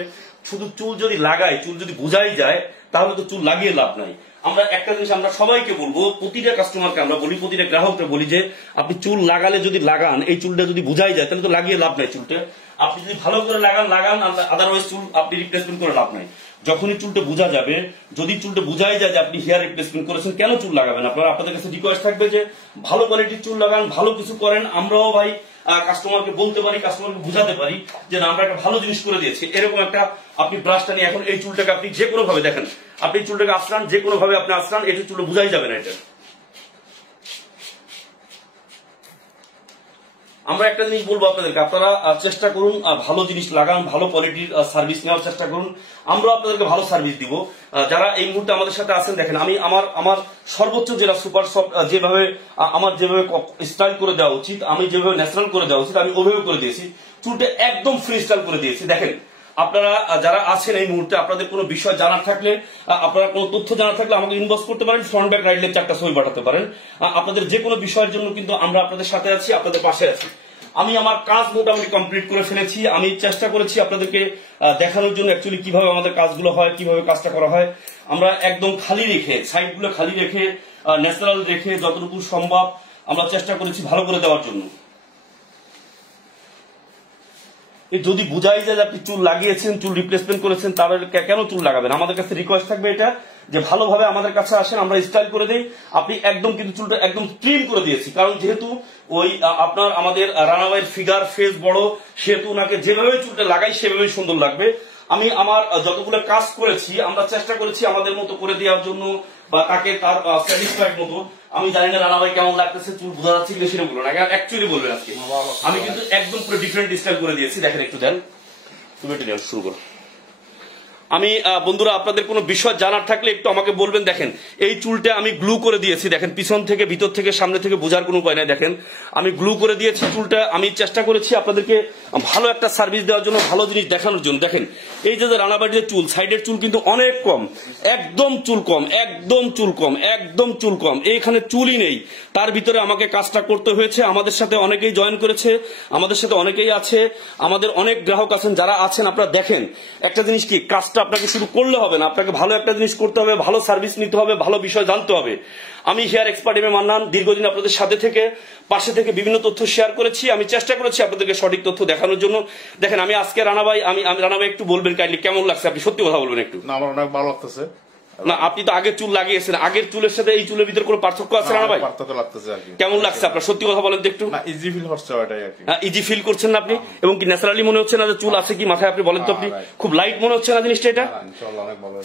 শুধু চুল যদি লাগাই, চুল যদি বোঝাই যায়, তাহলে তো চুল লাগিয়ে লাভ নাই। আমরা একটা জিনিস আমরা সবাইকে বলবো, প্রতিটা কাস্টমারকে আমরা বলি, প্রতিটা গ্রাহককে বলি যে আপনি চুল লাগালে যদি লাগান, এই চুলটা যদি বোঝাই যায়, তাহলে তো লাগিয়ে লাভ নাই চুলটা। আপনি যদি ভালো করে লাগান, আদারওয়াইজ চুল আপনি রিপ্লেসমেন্ট করে লাভ নাই। যখনই চুলটা বোঝা যাবে, যদি চুলটা বোঝাই যায় যে আপনি হেয়ার রিপ্লেসমেন্ট করেছেন, কেন চুল লাগাবেন? আপনাদের কাছে রিকোয়েস্ট থাকবে যে ভালো কোয়ালিটির চুল লাগান, ভালো কিছু করেন। আমরাও ভাই কাস্টমারকে বলতে পারি, কাস্টমারকে বুঝাতে পারি যে না আমরা একটা ভালো জিনিস করে দিয়েছি। এরকম একটা আপনি ব্রাশটা নিয়ে এখন এই চুলটাকে আপনি যে কোনো ভাবে দেখেন, আপনি চুলটাকে আসলান, যে কোনো ভাবে আপনি আসলান, এটা চুলটা বুঝাই যাবে না। এটা আমরা একটা জিনিস বলবো আপনাদেরকে, আপনারা চেষ্টা করুন ভালো জিনিস লাগান, ভালো কোয়ালিটির সার্ভিস নেওয়ার চেষ্টা করুন। আমরা আপনাদেরকে ভালো সার্ভিস দিব। যারা এই মুহূর্তে আমাদের সাথে আছেন, দেখেন আমি আমার সর্বোচ্চ যেটা সুপার সফট যেভাবে আমার যেভাবে স্টাইল করে দেওয়া উচিত, আমি যেভাবে ন্যাচারাল করে দেওয়া উচিত, আমি ওইভাবে করে দিয়েছি। চুলটা একদম ফ্রি স্টাইল করে দিয়েছি। দেখেন আপনারা যারা আছেন এই মুহূর্তে, আপনাদের কোনো বিষয় জানার থাকলে, আপনারা কোনো তথ্য জানার থাকলে আমাকে ইনবক্স করতে পারেন, ফ্রন্ট ব্যাক রাইট লেফট 4টা ছবি পাঠাতে পারেন। আপনাদের যে কোনো বিষয়ের জন্য কিন্তু আমরা আপনাদের সাথে আছি, আপনাদের পাশে আছি। আমি আমার কাজ মোটামুটি কমপ্লিট করে ফেলেছি। আমি চেষ্টা করেছি আপনাদেরকে দেখানোর জন্য অ্যাকচুয়ালি কিভাবে আমাদের কাজগুলো হয়, কিভাবে কাজটা করা হয়। আমরা একদম খালি রেখে, সাইডগুলো খালি রেখে, ন্যাচারাল রেখে যতটুকু সম্ভব আমরা চেষ্টা করেছি ভালো করে দেওয়ার জন্য। যদি বুঝাই যায় যে আপনি চুল লাগিয়েছেন, চুল রিপ্লেসমেন্ট করেছেন, তাহলে কেন চুল লাগাবেন? আমাদের কাছে রিকোয়েস্ট থাকবে এটা যে ভালোভাবে আমাদের কাছে আসেন, আমরা স্টাইল করে দিই। আপনি একদম কিন্তু চুলটা একদম ট্রিম করে দিয়েছি, কারণ যেহেতু ওই আপনার আমাদের রানাভাইয়ের ফিগার ফেস বড়, সেহেতু ওনাকে যেভাবে চুলটা লাগাই সেভাবে সুন্দর লাগবে। আমি আমার যতগুলো কাজ করেছি আমরা চেষ্টা করেছি আমাদের মতো করে দেওয়ার জন্য, বা তাকে তার স্যাটিসফাইড মতো। আমি জানি না রানা ভাই কেমন লাগতেছে, চুল বোঝা যাচ্ছে কিনা সেটা বলবো না, অ্যাকচুয়ালি বলবেন আজকে। আমি কিন্তু একদম পুরো ডিফারেন্ট স্টাইল করে দিয়েছি। দেখেন একটু দেন, তুমি এটা নিয়ে শুরু করো। আমি বন্ধুরা আপনাদের কোনো বিষয় জানার থাকলে একটু আমাকে বলবেন। দেখেন এই চুলটা আমি গ্লু করে দিয়েছি, দেখেন পিছন থেকে, ভিতর থেকে, সামনে থেকে বোঝার কোনো উপায় নাই। দেখেন আমি গ্লু করে দিয়েছি চুলটা। আমি চেষ্টা করেছি আপনাদেরকে ভালো একটা সার্ভিস দেওয়ার জন্য, ভালো জিনিস দেখানোর জন্য। দেখেন এই যে রানাবাড়ির চুল, সাইডের চুল কিন্তু অনেক কম, একদম চুল কম, একদম চুল কম, একদম চুল কম, এইখানে চুলই নেই। তার ভিতরে আমাকে কাজটা করতে হয়েছে। আমাদের সাথে অনেকেই জয়েন করেছে, আমাদের সাথে অনেকেই আছে, আমাদের অনেক গ্রাহক আছেন যারা আছেন। আপনারা দেখেন একটা জিনিস কি, কাজটা আপনাকে শুরু করলে হবে না, আপনাকে ভালো একটা জিনিস করতে হবে, ভালো সার্ভিস নিতে হবে, ভালো বিষয় জানতে হবে। আমি hair expert M A Mannan দীর্ঘদিন আপনাদের সাথে থেকে, পাশে থেকে বিভিন্ন তথ্য শেয়ার করেছি। আমি চেষ্টা করেছি আপনাদেরকে সঠিক তথ্য দেখানোর জন্য। দেখেন আমি আজকে রানা ভাই, আমি রানা ভাই একটু বলবেন কাইন্ডলি কেমন লাগছে, আপনি সত্যি কথা বলবেন একটু। না, আমার অনেক ভালো লাগতেছে। না আপনি তো আগের চুল লাগিয়েছেন, আগের চুলের সাথে এই চুলের ভিতরে কোনো পার্থক্য আছে রানা ভাই? পার্থক্য লাগতেছে আর কি। কেমন লাগছে আপনার, সত্যি কথা বলেন তো একটু। না, ইজি ফিল হচ্ছে ওটাই আর কি। ইজি ফিল করছেন না আপনি? এবং কি ন্যাচারালি মনে হচ্ছে না যে চুল আছে কি মাথায়? আপনি বলেন তো, আপনি খুব লাইট মনে হচ্ছে না জিনিসটা এটা?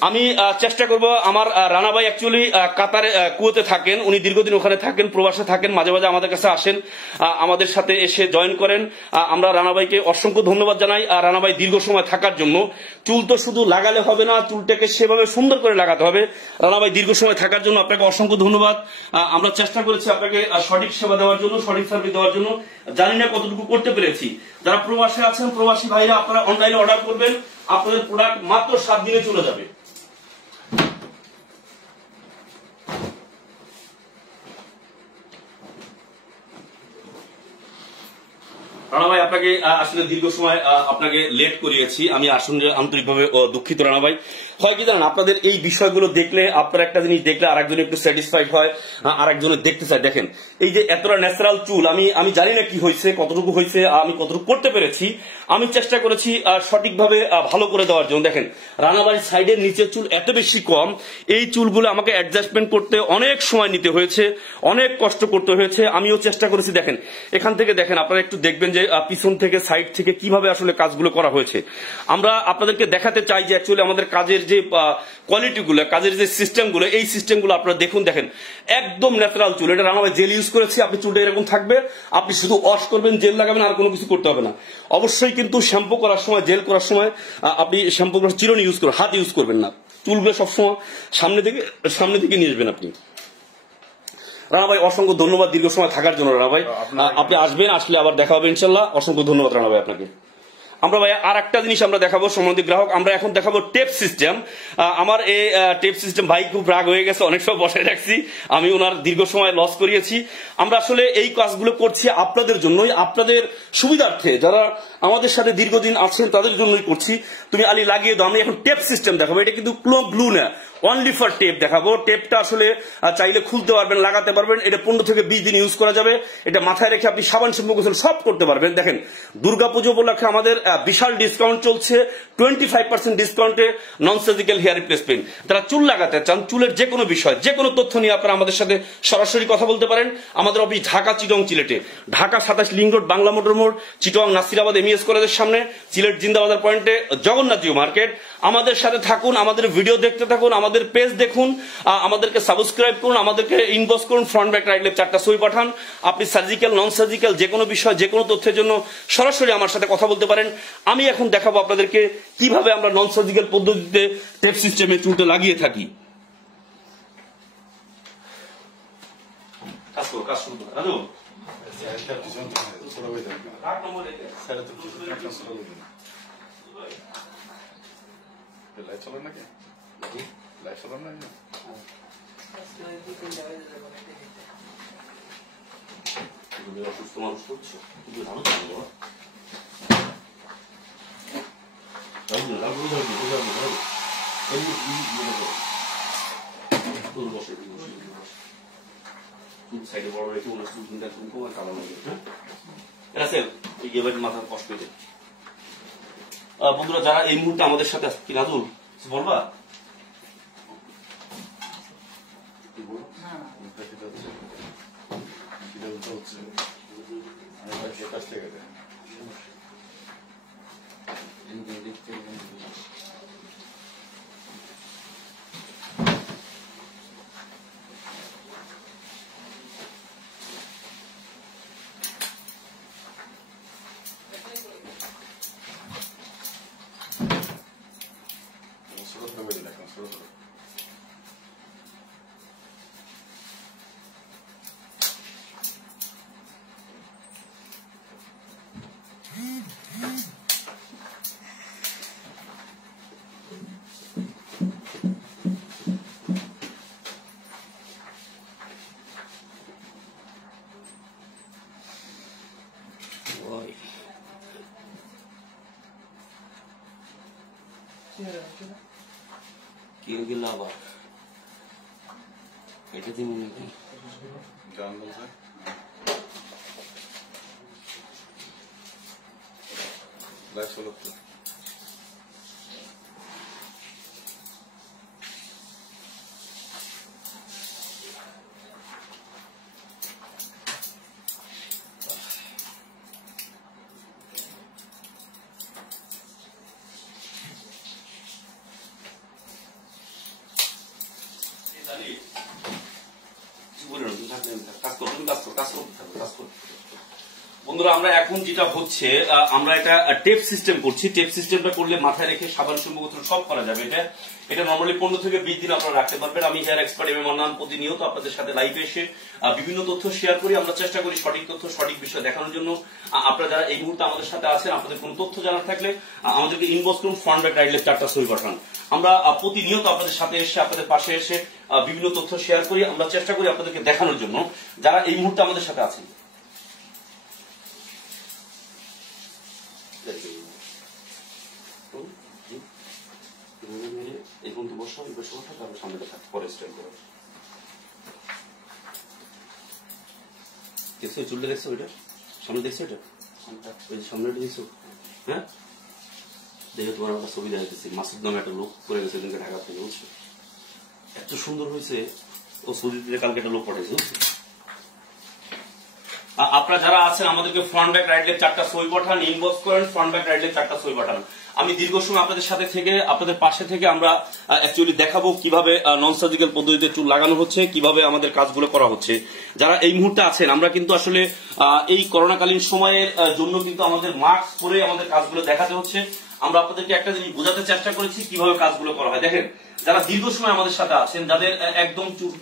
আমি চেষ্টা করবো। আমার রানা ভাই অ্যাকচুয়ালি কাতারে কুয়েতে থাকেন, উনি দীর্ঘদিন ওখানে থাকেন, প্রবাসে থাকেন, মাঝে মাঝে আমাদের কাছে আসেন, আমাদের সাথে এসে জয়েন করেন। আমরা রানা ভাইকে অসংখ্য ধন্যবাদ জানাই। আর রানা ভাই দীর্ঘ সময় থাকার জন্য, চুল তো শুধু লাগালে হবে না, চুলটাকে সেভাবে সুন্দর করে লাগাতে হবে। রানা ভাই দীর্ঘ সময় থাকার জন্য আপনাকে অসংখ্য ধন্যবাদ। আমরা চেষ্টা করেছি আপনাকে সঠিক সেবা দেওয়ার জন্য, সঠিক সার্ভিস দেওয়ার জন্য। জানি না কতটুকু করতে পেরেছি। যারা প্রবাসে আছেন, প্রবাসী ভাইরা আপনারা অনলাইনে অর্ডার করবেন, আপনাদের প্রোডাক্ট মাত্র 7 দিনে চলে যাবে। রানা ভাই আপনাকে আসলে দীর্ঘ সময় আপনাকে লেট করিয়েছি, আমি আসলে আন্তরিকভাবে দুঃখিত রানা ভাই। হয় কি জানেন, আপনাদের এই বিষয়গুলো দেখলে, আপনারা একটা জিনিস দেখলে আরেকজন একটু স্যাটিসফাইড হয়, আরেকজনের দেখতে চায়। দেখেন এই যে এতটা ন্যাচারাল চুল, আমি জানি না কি হয়েছে, কতটুকু হয়েছে, আমি কতটুকু করতে পেরেছি। আমি চেষ্টা করেছি সঠিকভাবে ভালো করে দেওয়ার জন্য। দেখেন রানা ভাইয়ের সাইডের নিচের চুল এত বেশি কম, এই চুলগুলো আমাকে অ্যাডজাস্টমেন্ট করতে অনেক সময় নিতে হয়েছে, অনেক কষ্ট করতে হয়েছে। আমিও চেষ্টা করেছি। দেখেন এখান থেকে দেখেন, আপনারা একটু দেখবেন যে পিছন থেকে, সাইড থেকে কিভাবে আসলে কাজগুলো করা হয়েছে। আমরা আপনাদেরকে দেখাতে চাই যে অ্যাকচুয়ালি আমাদের কাজের যে কোয়ালিটিগুলো, কাজের যে সিস্টেমগুলো, এই সিস্টেমগুলো আপনারা দেখুন। দেখেন একদম ন্যাচারাল চুল। এটা রানা ভাই জেল ইউজ করেছি, আপনি চুলটা এরকম থাকবে, আপনি শুধু ওয়াশ করবেন, জেল লাগাবেন, আর কোনো কিছু করতে হবে না। অবশ্যই কিন্তু শ্যাম্পু করার সময়, জেল করার সময় আপনি শ্যাম্পু করার চিরুনি ইউজ করবেন, হাত ইউজ করবেন না। চুলগুলো সবসময় সামনে থেকে নিয়ে আসবেন আপনি। রানা ভাই অসংখ্য ধন্যবাদ দীর্ঘ সময় থাকার জন্য। রানা ভাই আপনি আসবেন, আসলে আবার দেখা হবে ইনশাল্লাহ। অসংখ্য ধন্যবাদ রানা ভাই আপনাকে। আমরা ভাই আর একটা জিনিস আমরা দেখাবো সম্বন্ধিত গ্রাহক, আমরা এখন দেখাবো টেপ সিস্টেম। আমার এই টেপ সিস্টেম ভাই খুব রাগ হয়ে গেছে, অনেক সময় বসায় রাখছি, আমি ওনার দীর্ঘ সময় লস করিয়েছি। আমরা আসলে এই কাজগুলো করছি আপনাদের জন্যই, আপনাদের সুবিধার্থে। যারা আমাদের সাথে দীর্ঘদিন আছেন তাদের জন্যই করছি। তুমি আলি লাগিয়ে দাও। আমি এখন টেপ সিস্টেম দেখাবো। এটা কিন্তু গ্লু না, অনলি ফর টেপ দেখাবো। টেপটা আসলে চাইলে খুলতে পারবেন, লাগাতে পারবেন। এটা 15 থেকে 20 দিন ইউজ করা যাবে। এটা মাথায় রেখে আপনি সাবান শ্যাম্পু গোসল সব করতে পারবেন। দেখেন দুর্গাপুজো উপলক্ষে আমাদের বিশাল ডিসকাউন্ট চলছে, 25% ডিসকাউন্টে নন সার্জিক্যাল হেয়ার রিপ্লেসমেন্ট। যারা চুল লাগাতে চান, চুলের যে কোনো বিষয়, যে কোনো তথ্য নিয়ে আপনারা আমাদের সাথে সরাসরি কথা বলতে পারেন। আমাদের অফিস ঢাকা, চিটং, সিলেটে। Dhaka 27 link road, Bangla motor মোড়, চিটং নাসিরাবাদ এমইএস কলেজের সামনে, সিলেট জিন্দাবাজার পয়েন্টে জগন্নাথ জিও মার্কেট। আমাদের সাথে থাকুন, আমাদের ভিডিও দেখতে থাকুন, আমাদের পেজ দেখুন, আমাদেরকে সাবস্ক্রাইব করুন, আমাদেরকে ইনবক্স করুন, ফ্রন্ট ব্যাক রাইট লেফট 4টা ছবি পাঠান। আপনি সার্জিক্যাল, নন সার্জিক্যাল যে কোনো বিষয়, যে কোনো তথ্যের জন্য সরাসরি আমার সাথে কথা বলতে পারেন। আমি এখন দেখাবো আপনাদেরকে কিভাবে আমরা নন সার্জিক্যাল পদ্ধতিতে টেপ সিস্টেমে চুলটা লাগিয়ে থাকি। কাজ শুরু করো। রাজু লাইট চলে নাকি? লাইট চলে নাকি? অসুস্থ মানুষ করছে, ভালো থাকবে। সাইডে বড় রেখে ওনার চুল কিন্তু একদম কমার কালো লাগে। হ্যাঁ মাথার কষ্ট পেতে। বন্ধুরা যারা এই মুহূর্তে আমাদের সাথে কি রাজুল বলবা কি গেল আবার এটা দিব নাকি জান বলছে লাইট চলো বন্ধুরা আমরা এখন যেটা হচ্ছে আমরা একটা টেপ সিস্টেম করছি। টেপ সিস্টেমটা করলে মাথায় রেখে সাবান শ্যাম্পু গোসল সব করা যাবে। এটা নরমালি 15 থেকে 20 দিন আপনারা রাখতে পারবেন। আমি hair expert M A Mannan প্রতিনিয়ত আপনাদের সাথে লাইভে এসে বিভিন্ন তথ্য শেয়ার করি। আমরা চেষ্টা করি সঠিক তথ্য, সঠিক বিষয় দেখানোর জন্য। আপনারা যারা এই মুহূর্তে আমাদের সাথে আছেন, আপনাদের কোনো তথ্য জানার থাকলে আমাদেরকে ইনবক্স করুন, ফ্রন্ট ব্যাক রাইট লেফট 4টা ছবি পাঠান। আমরা প্রতিনিয়ত আপনাদের সাথে এসে, আপনাদের পাশে এসে বিভিন্ন তথ্য শেয়ার করি। আমরা চেষ্টা করি আপনাদেরকে দেখানোর জন্য। যারা এই মুহূর্তে আমাদের সাথে আছেন, চুলটা দেখছো? ওইটা সামনে দেখছো? এটা সামনে দেখছো? হ্যাঁ দেখে তোমার একটা ছবি দেখাতেছি। মাসুদ নামে একটা লোক করে গেছে ঢাকা থেকে, বুঝছো? এত সুন্দর হয়েছে। ও ছবি দিয়ে কালকে একটা লোক পাঠাইছে, বুঝছো? আপনারা যারা আছেন আমাদেরকে ফ্রন্ট ব্যাক রাইট লেফট 4টা ছবি পাঠান, ইনবক্স করেন, ফ্রন্ট ব্যাক রাইট লেফট 4টা ছবি পাঠান। আমি দীর্ঘ সময় আপনাদের সাথে থেকে, আপনাদের পাশে থেকে আমরা অ্যাকচুয়ালি দেখাবো কিভাবে নন সার্জিক্যাল পদ্ধতিতে চুল লাগানো হচ্ছে, কিভাবে আমাদের কাজগুলো করা হচ্ছে। যারা এই মুহূর্তে আছেন, আমরা কিন্তু আসলে এই করোনাকালীন সময়ের জন্য কিন্তু আমাদের মাস্ক পরে আমাদের কাজগুলো দেখাতে হচ্ছে। আমরা আপনাদেরকে একটা জিনিস বোঝাতে চেষ্টা করেছি কিভাবে কাজগুলো করা হয়। দেখেন যারা দীর্ঘ সময় আমাদের সাথে আছেন, যাদের একদম চুল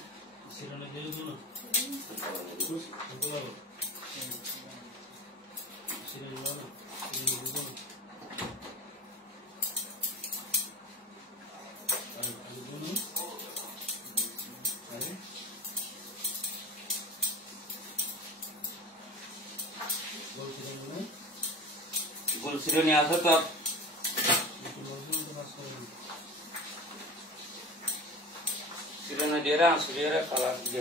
নিয়ে আসা তো Sirena dia kalah dia.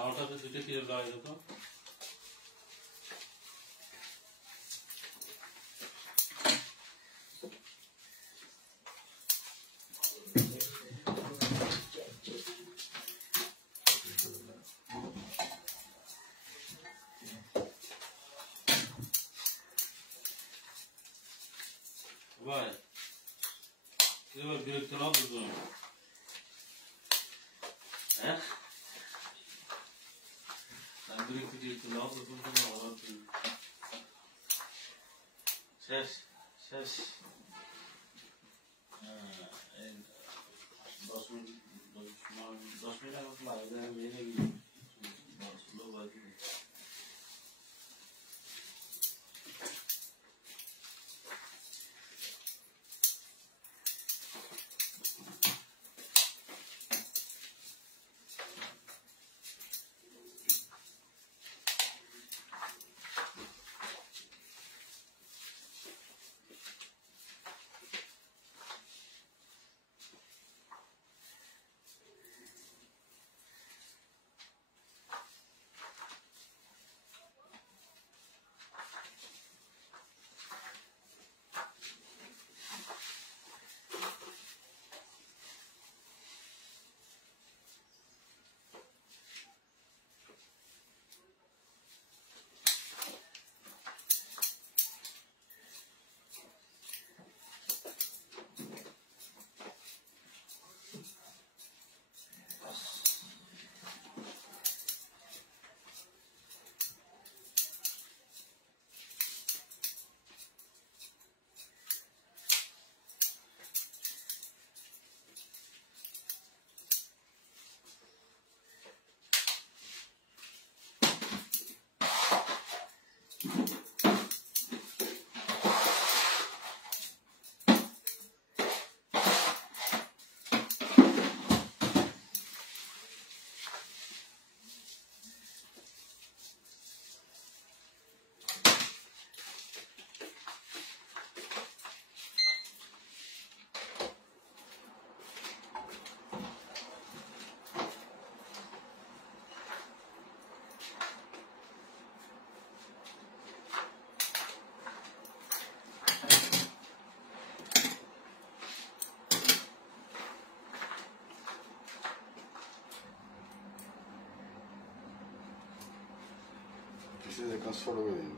আমারটাতে দুটো কি লাগাই তো ভাই এবার বিরক্ত না বুঝবো হ্যাঁ শেষ শেষ 10 মিনিট আগে লাগে কাজ ছোট করে দিন।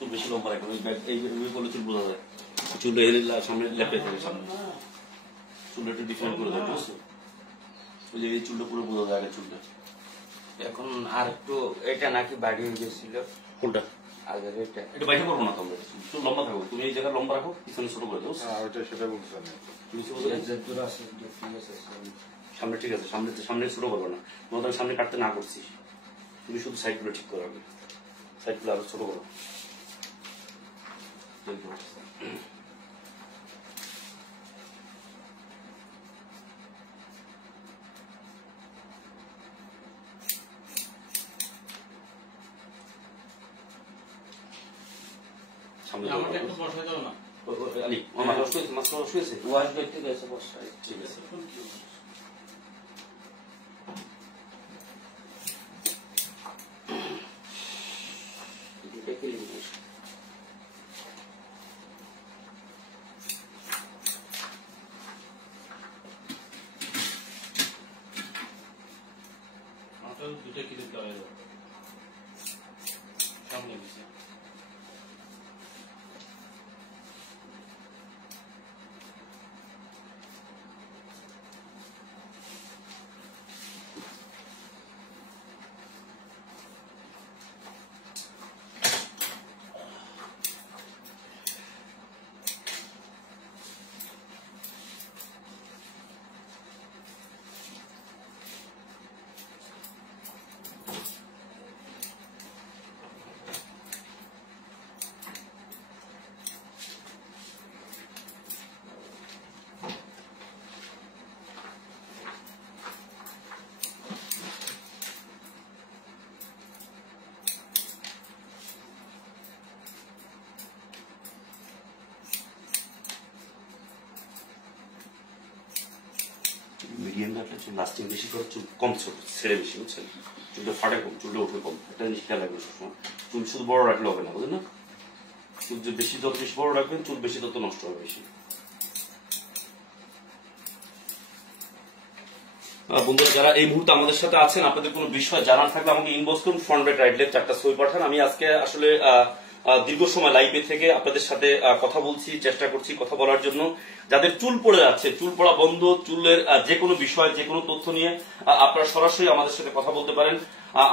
চুল বেশি লম্বা রাখবেন, এইভাবে করলে চুল বোঝা যায়, চুল সামনে লেপে থাকে, সামনে চুলটা একটু ডিফারেন্ট করে দেয়, বুঝছো? ওই যে এই চুলটা পুরো বোঝা যায় আগে চুলটা। এখন আর একটু এটা নাকি বাড়ি হয়ে গেছিল কোনটা? আগের এটা এটা বাইরে করবো না, তোমরা চুল লম্বা থাকো, তুমি এই জায়গায় লম্বা রাখো, পিছনে ছোট করে দাও। ওইটা সেটা বলছেন তুমি কি বলছো? সামনে ঠিক আছে, সামনে ছোট করবে না, তোমার আমি সামনে কাটতে না করছি, তুমি শুধু সাইড গুলো ঠিক করো, আগে সাইড গুলো আরো ছোট করো। সামনে আমাকে একটু বসাই দাও না। আলী আমার মাথা শুয়েছে, মাথা শুয়েছে, ওয়াশ করতে গেছে বর্ষায়। ঠিক আছে। মাথায় দুটো ক্লিপ লাগাই দাও সামনে গেছে। মিডিয়াম রাখলে চুল লাস্টিং বেশি করে, চুল কম ছোট ছেড়ে বেশি, বুঝছেন? চুলটা ফাটে কম, চুলটা উঠে কম, একটা জিনিস খেয়াল রাখবেন সবসময়। চুল শুধু বড় রাখলে হবে না, বুঝলেন না? চুল যে বেশি যত বেশি বড় রাখবেন, চুল বেশি তত নষ্ট হবে বেশি। বন্ধুরা যারা এই মুহূর্তে আমাদের সাথে আছেন, আপনাদের কোনো বিষয় জানার থাকলে আমাকে ইনবক্স করুন, ফ্রন্ট রাইট রাইট লেফট 4টা ছবি পাঠান। আমি আজকে আসলে দীর্ঘ সময় লাইভে থেকে আপনাদের সাথে কথা বলছি, চেষ্টা করছি কথা বলার জন্য। যাদের চুল পড়ে যাচ্ছে, চুল পড়া বন্ধ, চুলের যে কোনো বিষয়, যে কোনো তথ্য নিয়ে আপনারা সরাসরি আমাদের সাথে কথা বলতে পারেন।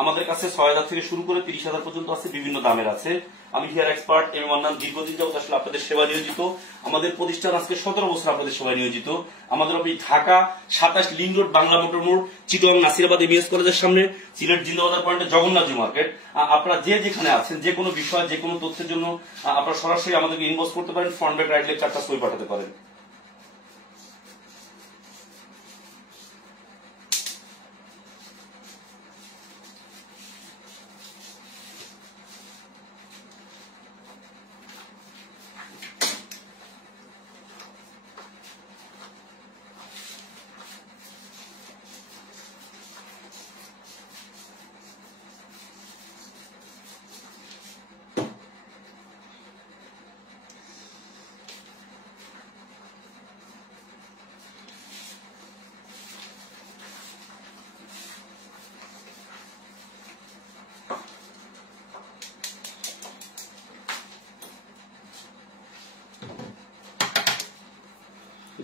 আমাদের কাছে 6,000 থেকে শুরু করে 30,000 পর্যন্ত আছে, বিভিন্ন দামের আছে। আমি হেয়ার এক্সপার্ট এম মান্নান, দীর্ঘদিন যাবত আসলে আপনাদের সেবা নিয়োজিত। আমাদের প্রতিষ্ঠান আজকে 17 বছর আপনাদের সেবায় নিয়োজিত। আমাদের office Dhaka 27 link road, Bangla motor মোড়, চিটগাং নাসিরাবাদ এমএস কলেজের সামনে, সিলেট জিন্দাবাজার পয়েন্টে জগন্নাথ জি মার্কেট। আপনারা যে যেখানে আছেন, যে কোনো বিষয়, যে কোনো তথ্যের জন্য আপনারা সরাসরি আমাদেরকে ইনবক্স করতে পারেন, ফ্রন্ট ব্যাক রাইট লেফট 4টা ছবি পাঠাতে পারেন।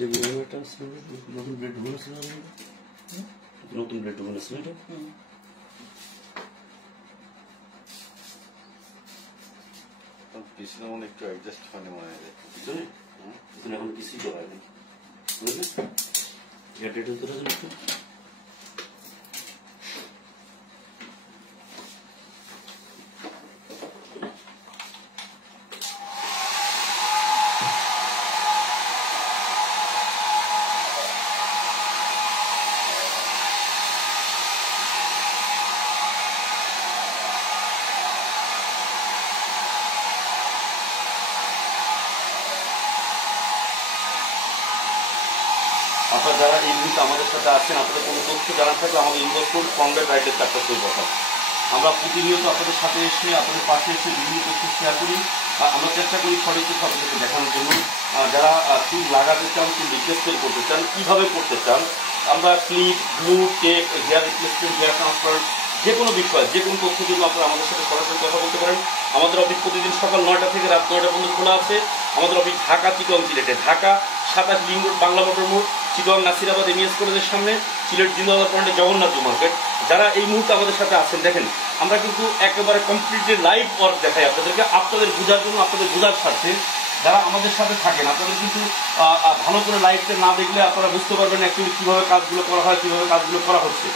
নতুন ব্লেড ঢুকে আছে এটা পিছনে মনে একটু অ্যাডজাস্ট হয়নি মনে হয় পিছনে পিছনে এখন কিছুই তো হয়নি বুঝলেন এটা তোরা একটু আপনারা যারা এই মুহূর্তে আমাদের সাথে আছেন আপনাদের কোনো তথ্য জানা থাকলে আমাদের ইনবক্স করুন কমব্যাট রাইডের চারটা সই কথা আমরা প্রতিনিয়ত আপনাদের সাথে এসে আপনাদের পাশে এসে বিভিন্ন তথ্য শেয়ার করি আমরা চেষ্টা করি সঠিক তথ্য আপনাদেরকে দেখানোর জন্য যারা চুল লাগাতে চান চুল রিপ্লেসমেন্ট করতে চান কিভাবে করতে চান আমরা clip glue tape hair replacement hair transfer যে কোনো বিষয় যে কোনো তথ্যের জন্য আপনারা আমাদের সাথে সরাসরি কথা বলতে পারেন আমাদের অফিস প্রতিদিন সকাল 9টা থেকে রাত 9টা পর্যন্ত খোলা আছে আমাদের অফিস ঢাকা চিটং সিলেটে Dhaka 27 link road Bangla motor মোড় চিটং নাসিরাবাদ এমএস কলেজের সামনে সিলেট জিন্দাবাদ পয়েন্টে জগন্নাথ মার্কেট যারা এই মুহূর্তে আমাদের সাথে আছেন দেখেন আমরা কিন্তু একেবারে কমপ্লিটলি লাইভ ওয়ার্ক দেখাই আপনাদেরকে আপনাদের বোঝার জন্য আপনাদের বোঝার স্বার্থে যারা আমাদের সাথে থাকেন আপনাদের কিন্তু ভালো করে লাইভটা না দেখলে আপনারা বুঝতে পারবেন অ্যাকচুয়ালি কিভাবে কাজগুলো করা হয় কিভাবে কাজগুলো করা হচ্ছে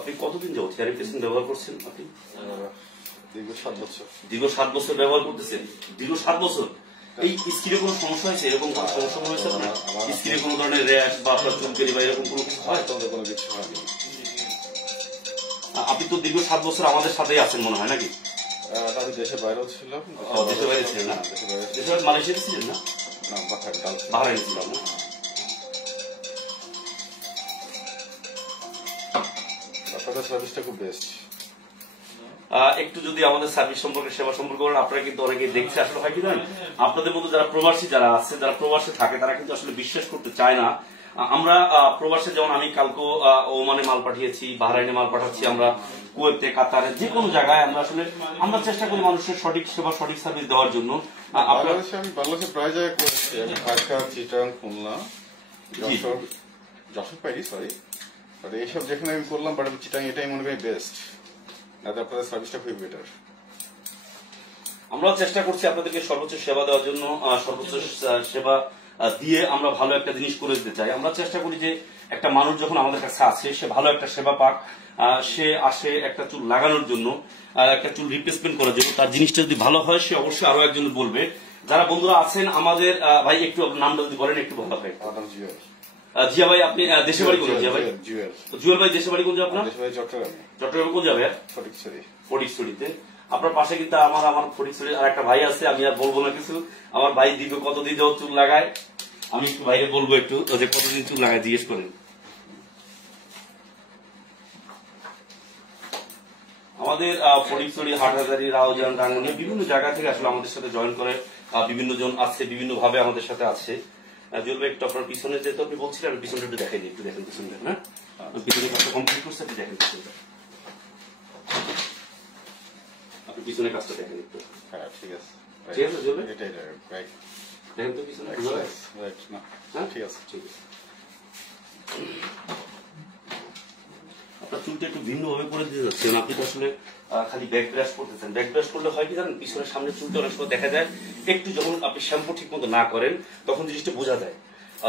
আপনি কতদিন যাবত হেয়ার রিপ্লেসমেন্ট ব্যবহার করছেন আপনি দীর্ঘ 7 বছর দীর্ঘ 7 বছর ব্যবহার করতেছেন দীর্ঘ 7 বছর এই স্কিনে কোনো সমস্যা হয়েছে এরকম কোনো সমস্যা হয়েছে আপনার স্কিনে কোনো ধরনের র্যাশ বা আপনার চুলকানি বা এরকম কোনো কিছু হয় তবে কোনো কিছু হয়নি আপনি তো দীর্ঘ 7 বছর আমাদের সাথেই আছেন মনে হয় নাকি আমি দেশের বাইরেও ছিলাম দেশের বাইরে ছিলেন না দেশের বাইরে দেশের বাইরে মালয়েশিয়াতে ছিলেন না না বাহরাইনে ছিলাম না আপনাদের সার্ভিসটা খুব বেস্ট একটু যদি আমাদের সার্ভিস সম্পর্কে সেবা সম্পর্কে বলেন আপনারা কিন্তু অনেকে দেখছে আসলে হয় কি জানেন আপনাদের মধ্যে যারা প্রবাসী যারা আছে যারা প্রবাসে থাকে তারা কিন্তু আসলে বিশ্বাস করতে চায় না আমরা প্রবাসে যেমন আমি কালকে ওমানে মাল পাঠিয়েছি বাহরাইনে মাল পাঠাচ্ছি আমরা কুয়েতে কাতারে যে কোনো জায়গায় আমরা আসলে আমরা চেষ্টা করি মানুষের সঠিক সেবা সঠিক সার্ভিস দেওয়ার জন্য বাংলাদেশে প্রায় জায়গায় করেছি আমি ঢাকা চিটাং খুলনা যশোর পাইনি সরি এইসব যেখানে আমি করলাম বাট আমি চিটাং এটাই মনে করি বেস্ট আপনাদের সার্ভিসটা খুবই বেটার আমরা চেষ্টা করছি আপনাদেরকে সর্বোচ্চ সেবা দেওয়ার জন্য সর্বোচ্চ সেবা দিয়ে আমরা ভালো একটা জিনিস করে দিতে চাই আমরা চেষ্টা করি যে একটা মানুষ যখন আমাদের কাছে আসে সে ভালো একটা সেবা পাক সে আসে একটা চুল লাগানোর জন্য একটা চুল রিপ্লেসমেন্ট করার জন্য তার জিনিসটা যদি ভালো হয় সে অবশ্যই আরো একজন বলবে যারা বন্ধুরা আছেন আমাদের ভাই একটু নামটা যদি বলেন একটু ভালো হয় জিয়া ভাই আপনি দেশের বাড়ি কোন জিয়া ভাই জুয়েল ভাই দেশের বাড়ি কোন যাবে আপনার চট্টগ্রামে কোন যাবে ফটিকছড়িতে আপনার পাশে কিন্তু আমার ফটিকছড়ির আর একটা ভাই আছে আমি আর বলবো না কিছু আমার ভাই দীর্ঘ কতদিন যাও চুল লাগায় আমি একটু ভাইকে বলবো একটু যে কতদিন চুল লাগায় জিজ্ঞেস করেন আমাদের ফটিকছড়ি হাটহাজারী রাউজান রাঙ্গুনিয়া বিভিন্ন জায়গা থেকে আসলে আমাদের সাথে জয়েন করে বিভিন্ন জন আছে বিভিন্ন ভাবে আমাদের সাথে আছে জুয়েল ভাই একটু আপনার পিছনে যেহেতু আপনি বলছিলেন আমি পিছনটা একটু দেখাই দিই একটু দেখেন পিছনটা হ্যাঁ পিছনে কাজটা কমপ্লিট করছে আপনি দেখেন পিছনটা আপনি পিছনে কাজটা দেখেন একটু হ্যাঁ ঠিক আছে ঠিক আছে জুয়েল ভাই এটাই রাইট দেখেন তো পিছনে রাইট না হ্যাঁ ঠিক আছে আপনার চুলটা একটু ভিন্ন ভাবে করে দিতে যাচ্ছেন আপনি তো আসলে খালি ব্যাক ব্রাশ করতেছেন ব্যাক ব্রাশ করলে হয় কি জানেন পিছনের সামনে চুলটা অনেক সময় দেখা যায় একটু যখন আপনি শ্যাম্পু ঠিক মতো না করেন তখন জিনিসটা বোঝা যায়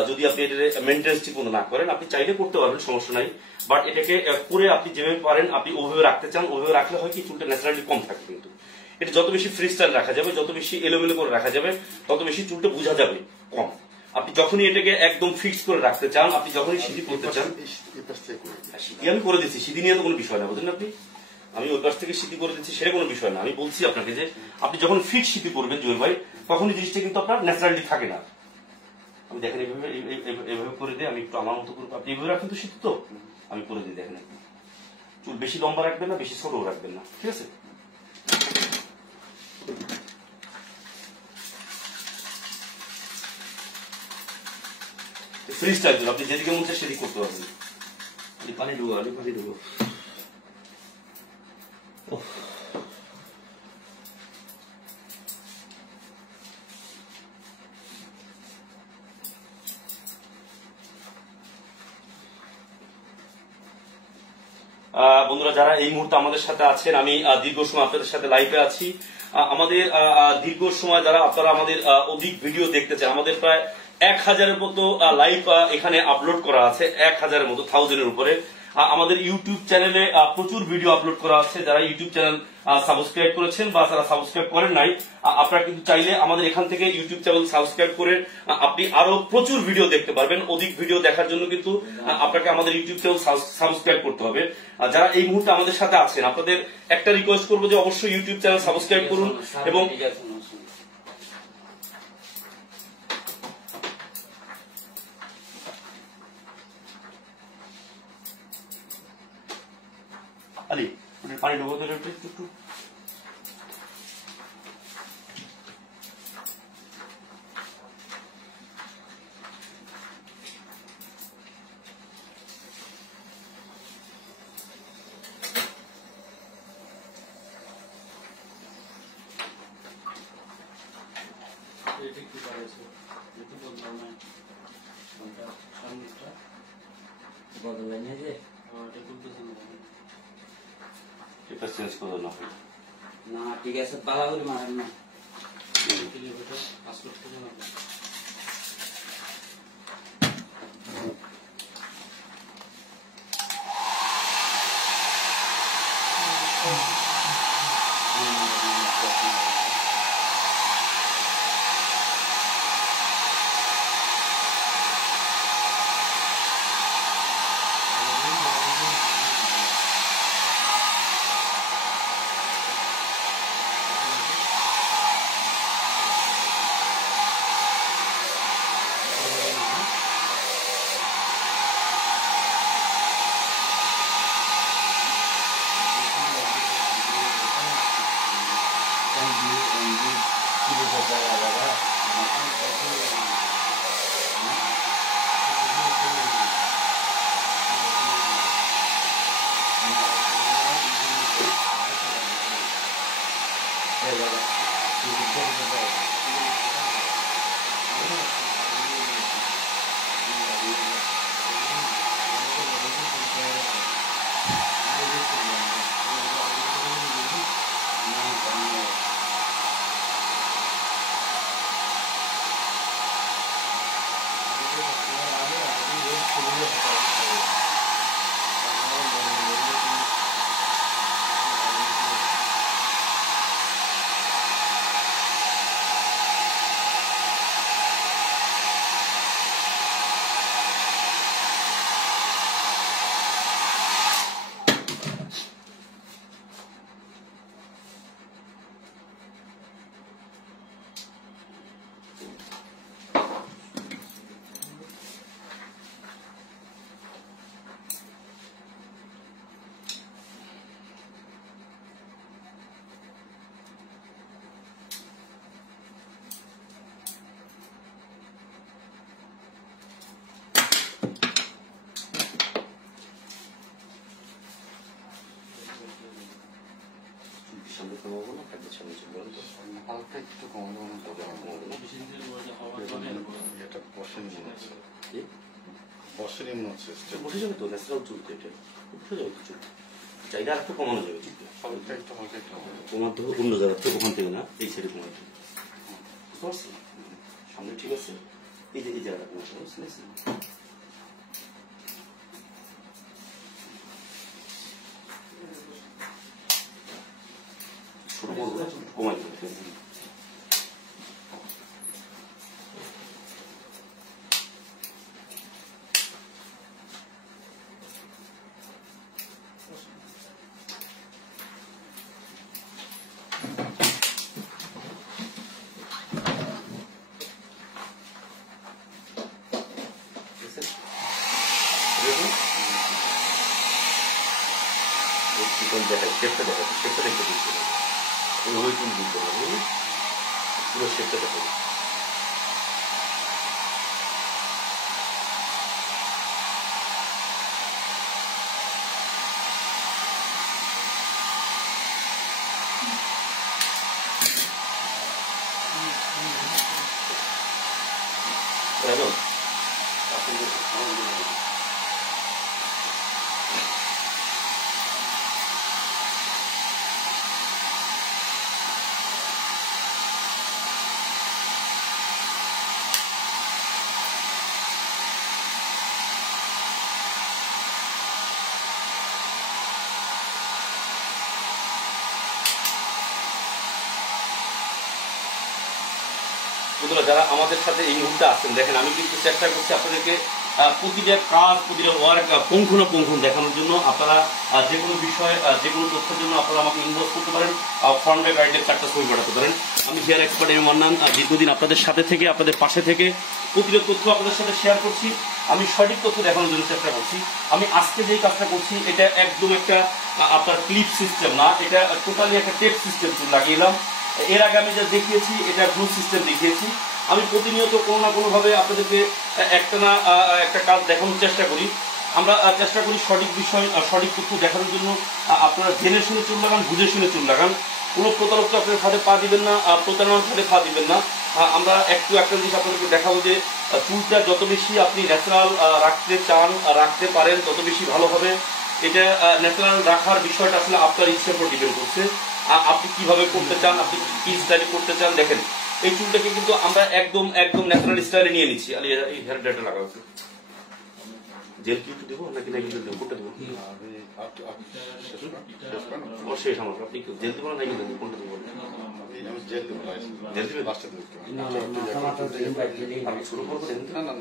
যদি আপনি এটা মেনটেন্স ঠিক মতো না করেন আপনি চাইলে করতে পারবেন সমস্যা নাই বাট এটাকে করে আপনি যেভাবে পারেন আপনি ওইভাবে রাখতে চান ওইভাবে রাখলে হয় কি চুলটা ন্যাচারালি কম থাকে কিন্তু এটা যত বেশি ফ্রি স্টাইল রাখা যাবে, যত বেশি এলোমেলো করে রাখা যাবে, তত বেশি চুলটা বোঝা যাবে কম। আপনি যখনই এটাকে একদম ফিক্স করে রাখতে চান, আপনি যখনই সিঁথি করতে চান, সিঁথি আমি করে দিচ্ছি, সিঁথি নিয়ে তো কোনো বিষয় না, বুঝলেন আপনি, আমি ওই পাশ থেকে সিঁথি করে দিচ্ছি, সেটা কোনো বিষয় না। আমি বলছি আপনাকে যে আপনি যখন ফিট সিঁথি করবেন জয় ভাই, তখনই জিনিসটা কিন্তু আপনার ন্যাচারালি থাকে না। আমি দেখেন এইভাবে এইভাবে করে দিই, আমি একটু আমার মতো করে, আপনি এইভাবে রাখেন তো সিঁথি, তো আমি করে দিই, দেখেন চুল বেশি লম্বা রাখবেন না, বেশি ছোটও রাখবেন না, ঠিক আছে। ফ্রি স্টাইল, আপনি যেদিকে মন চায় সেদিকে করতে পারবেন। পানি ঢুকো, পানি ঢুকো। বন্ধুরা যারা এই মুহূর্তে আমাদের সাথে আছেন, আমি দীর্ঘ সময় আপনাদের সাথে লাইভে আছি। আমাদের দীর্ঘ সময় যারা আপনারা আমাদের অধিক ভিডিও দেখতে চান, আমাদের প্রায় 1000-এর মতো লাইভ এখানে আপলোড করা আছে, 1000-এর মতো, 1000-এর উপরে। আমাদের ইউটিউব চ্যানেলে প্রচুর ভিডিও আপলোড করা আছে। যারা ইউটিউব চ্যানেল সাবস্ক্রাইব করেছেন বা যারা সাবস্ক্রাইব করেন নাই, আপনারা কিন্তু চাইলে আমাদের এখান থেকে ইউটিউব চ্যানেল সাবস্ক্রাইব করে আপনি আরো প্রচুর ভিডিও দেখতে পারবেন। অধিক ভিডিও দেখার জন্য কিন্তু আপনাকে আমাদের ইউটিউব চ্যানেল সাবস্ক্রাইব করতে হবে। যারা এই মুহূর্তে আমাদের সাথে আছেন, আপনাদের একটা রিকোয়েস্ট করবো যে অবশ্যই ইউটিউব চ্যানেল সাবস্ক্রাইব করুন এবং আলি পানি ঢুকো তো একটু। বদলে নিয়ে যে এটা চেঞ্জ করো না। না ঠিক আছে, পালা করে মারেন না। হালকা একটু কমানো এটা বসেনি মনে হচ্ছে, বসেনি মনে হচ্ছে। বসে যাবে তো, ন্যাচারাল চুল তো, এটা বসে যাবে তো চুল, চাইলে আর একটু কমানো যাবে চুলটা। হালকা একটু কমাতে হবে অন্য জায়গা থেকে, ওখান থেকে না, এই সাইডে কমাতে হবে, বুঝতে পারছি? সামনে ঠিক আছে, এই যে এই জায়গাটা কমাতে হবে, বুঝতে ছোট বলবো শেপটা দেখাচ্ছি, শেপটা দেখতে দিচ্ছি ওই চুল দিতে হবে, পুরো শেপটা দেখাবো। বন্ধুরা যারা আমাদের সাথে এই মুহূর্তে আছেন, দেখেন আমি কিন্তু চেষ্টা করছি আপনাদেরকে প্রতিটা কাজ, প্রতিটা ওয়ার্ক পুঙ্খানুপুঙ্খ দেখানোর জন্য। আপনারা যে কোনো বিষয়, যে কোনো তথ্যের জন্য আপনারা আমাকে ইনবক্স করতে পারেন, ফ্রন্টে গাইডের 4টা ছবি পাঠাতে পারেন। আমি হেয়ার এক্সপার্ট এম মান্নান, দীর্ঘদিন আপনাদের সাথে থেকে, আপনাদের পাশে থেকে প্রতিটা তথ্য আপনাদের সাথে শেয়ার করছি। আমি সঠিক তথ্য দেখানোর জন্য চেষ্টা করছি। আমি আজকে যেই কাজটা করছি এটা একদম একটা আপনার ক্লিপ সিস্টেম না, এটা টোটালি একটা টেপ সিস্টেম লাগিয়েলাম। এর আগে আমি যা দেখিয়েছি এটা গ্লু সিস্টেম দেখিয়েছি। আমি প্রতিনিয়ত কোনো না কোনোভাবে আপনাদেরকে একটা কাজ দেখানোর চেষ্টা করি। আমরা চেষ্টা করি সঠিক বিষয়, সঠিক তথ্য দেখানোর জন্য। আপনারা জেনে শুনে চুল লাগান, বুঝে শুনে চুল লাগান। কোনো প্রতারক আপনার ফাঁদে পা দিবেন না, প্রতারণার ফাঁদে পা দিবেন না। আমরা একটা জিনিস আপনাদেরকে দেখাবো যে চুলটা যত বেশি আপনি ন্যাচারাল রাখতে চান, রাখতে পারেন, তত বেশি ভালো হবে। এটা ন্যাচারাল রাখার বিষয়টা আসলে আপনার ইচ্ছার উপর ডিপেন্ড করছে। আপনি কিভাবে করতে চান, আপনি কি স্টাইলে করতে চান। দেখেন এই চুলটাকে কিন্তু আমরা একদম ন্যাচারাল স্টাইলে নিয়ে নিচ্ছি। এই হেয়ার ড্রায়ারটা লাগাবো, জেল কি একটু দেবো নাকি নাকি দেবো, কোনটা দেবো? অবশ্যই আমার, আপনি জেল দেবো না নাকি দেবো, কোনটা দেবো? জেল দেবো, জেল দিবে লাস্টে দেবো। আমি শুরু করবো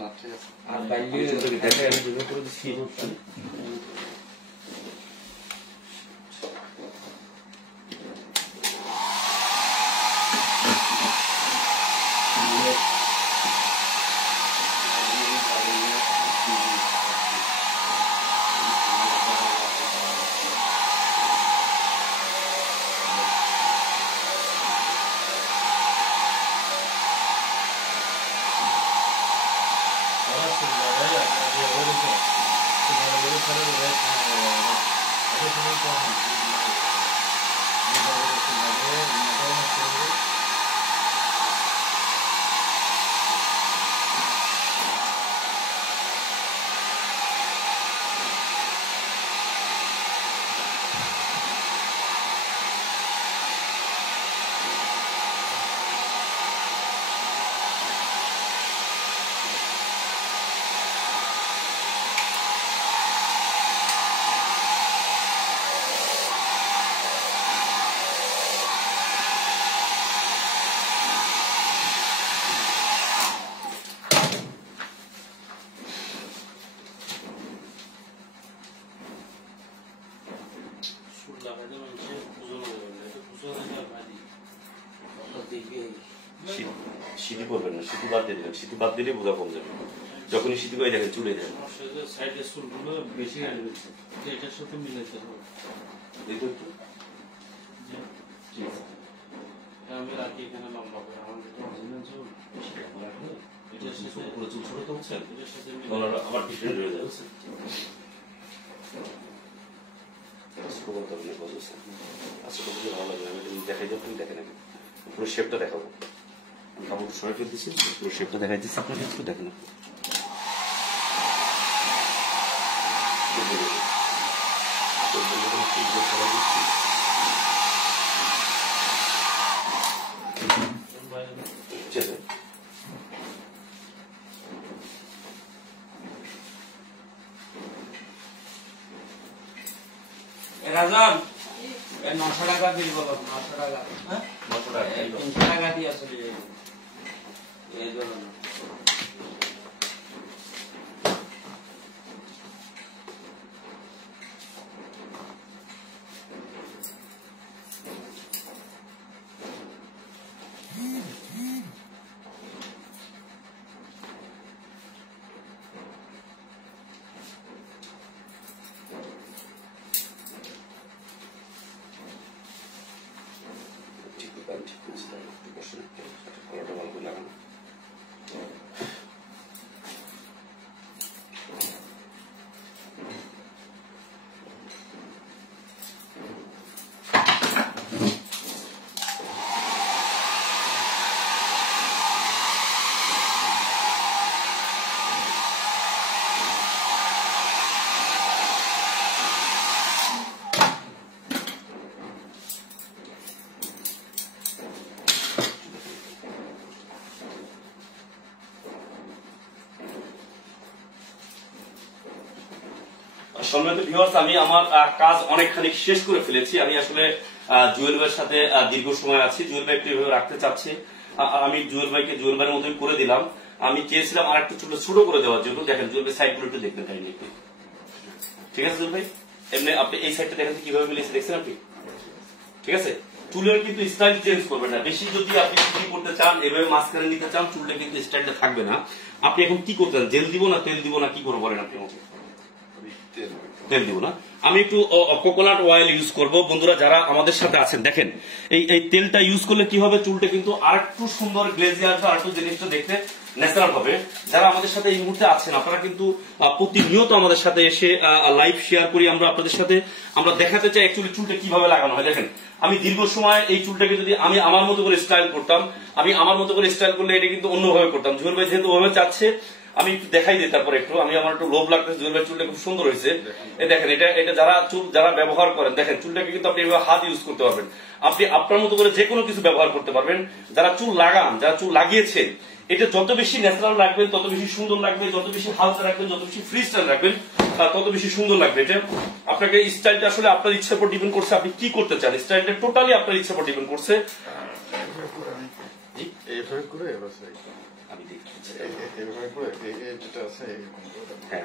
না ঠিক আছে। আর দেখে আমি জেল করে দিচ্ছি। সিটি করবেন না, সিটি বাদ দিয়ে দেবেন, সিটি বাদ দিলে বোঝা কম যাবে। যখনই সিটি করে দেখেন চুলে দেন, সাইডের চুলগুলো বেশি এটার সাথে মিলাইতে হবে। আমি রাখি এখানে লম্বা করে আমাদের চুল এটার সাথে পুরো চুল ছোট তো হচ্ছে, এটার সাথে আবার ডিফারেন্ট হয়ে যাচ্ছে। ভালো লাগবে, আমি দেখাই যাবো, দেখে নাকি পুরো শেপটা দেখাবো। কাপড় সরাই ফেলতেছি, পুরো শেপটা দেখাই দিচ্ছি আপনাকে, একটু দেখেন। রাজান 900 টাকা বিল বলো, 900 টাকা। হ্যাঁ 900 টাকা 300 টাকা দিয়ে আসলে এই জন্য সম্মানিত ভিউয়ার্স, আমি আমার কাজ অনেকখানি শেষ করে ফেলেছি। আমি আসলে জুয়েল ভাইয়ের সাথে দীর্ঘ সময় আছি। জুয়েল ভাই একটু এভাবে রাখতে চাচ্ছি। আমি জুয়েল ভাইকে জুয়েল ভাইয়ের মতোই করে দিলাম। আমি চেয়েছিলাম আর একটু চুলটা ছোট করে দেওয়ার জন্য। দেখেন জুয়েল ভাই সাইডগুলো একটু দেখবেন কাইন্ডলি একটু। ঠিক আছে জুয়েল ভাই, এমনি আপনি এই সাইডটা দেখেন কিভাবে মিলেছে, দেখছেন আপনি? ঠিক আছে, চুলের কিন্তু স্টাইল চেঞ্জ করবেন না। বেশি যদি আপনি কি করতে চান, এভাবে মাঝখানে নিতে চান, চুলটা কিন্তু স্টাইলটা থাকবে না। আপনি এখন কি করতে চান, জেল দিব না তেল দিব না, কি করবো বলেন আপনি আমাকে? তেল দিব না। আমি একটু কোকোনাট অয়েল ইউজ করব। বন্ধুরা যারা আমাদের সাথে আছেন, দেখেন এই তেলটা ইউজ করলে কি হবে, চুলটা কিন্তু আর একটু সুন্দর গ্লেজি আসবে, আর একটু জিনিসটা দেখতে ন্যাচারাল হবে। যারা আমাদের সাথে এই মুহূর্তে আছেন, আপনারা কিন্তু প্রতিনিয়ত আমাদের সাথে এসে লাইভ শেয়ার করি আমরা আপনাদের সাথে। আমরা দেখাতে চাই অ্যাকচুয়ালি চুলটা কিভাবে লাগানো হয়। দেখেন আমি দীর্ঘ সময় এই চুলটাকে যদি আমি আমার মতো করে স্টাইল করতাম, আমি আমার মতো করে স্টাইল করলে এটা কিন্তু অন্যভাবে করতাম। জুয়েল ভাই যেহেতু ওভাবে চাচ্ছে, আমি একটু দেখাই দিই তারপরে একটু। আমি আমার একটু লোভ লাগতেছে, জুয়েল ভাই চুলটা খুব সুন্দর হয়েছে। এই দেখেন, এটা যারা ব্যবহার করেন, দেখেন চুলটাকে কিন্তু আপনি এভাবে হাত ইউজ করতে পারবেন। আপনি আপনার মতো করে যে কোনো কিছু ব্যবহার করতে পারবেন। যারা চুল লাগান, যারা চুল লাগিয়েছে, এটা যত বেশি ন্যাচারাল রাখবেন তত বেশি সুন্দর লাগবে, যত বেশি হালকা রাখবেন, যত বেশি ফ্রি স্টাইল রাখবেন তত বেশি সুন্দর লাগবে। এটা আপনাকে স্টাইলটা আসলে আপনার ইচ্ছার উপর ডিপেন্ড করছে, আপনি কি করতে চান। স্টাইলটা টোটালি আপনার ইচ্ছার উপর ডিপেন্ড করছে। এইভাবে করে আমি দেখছি, এইভাবে করে যেটা আছে হ্যাঁ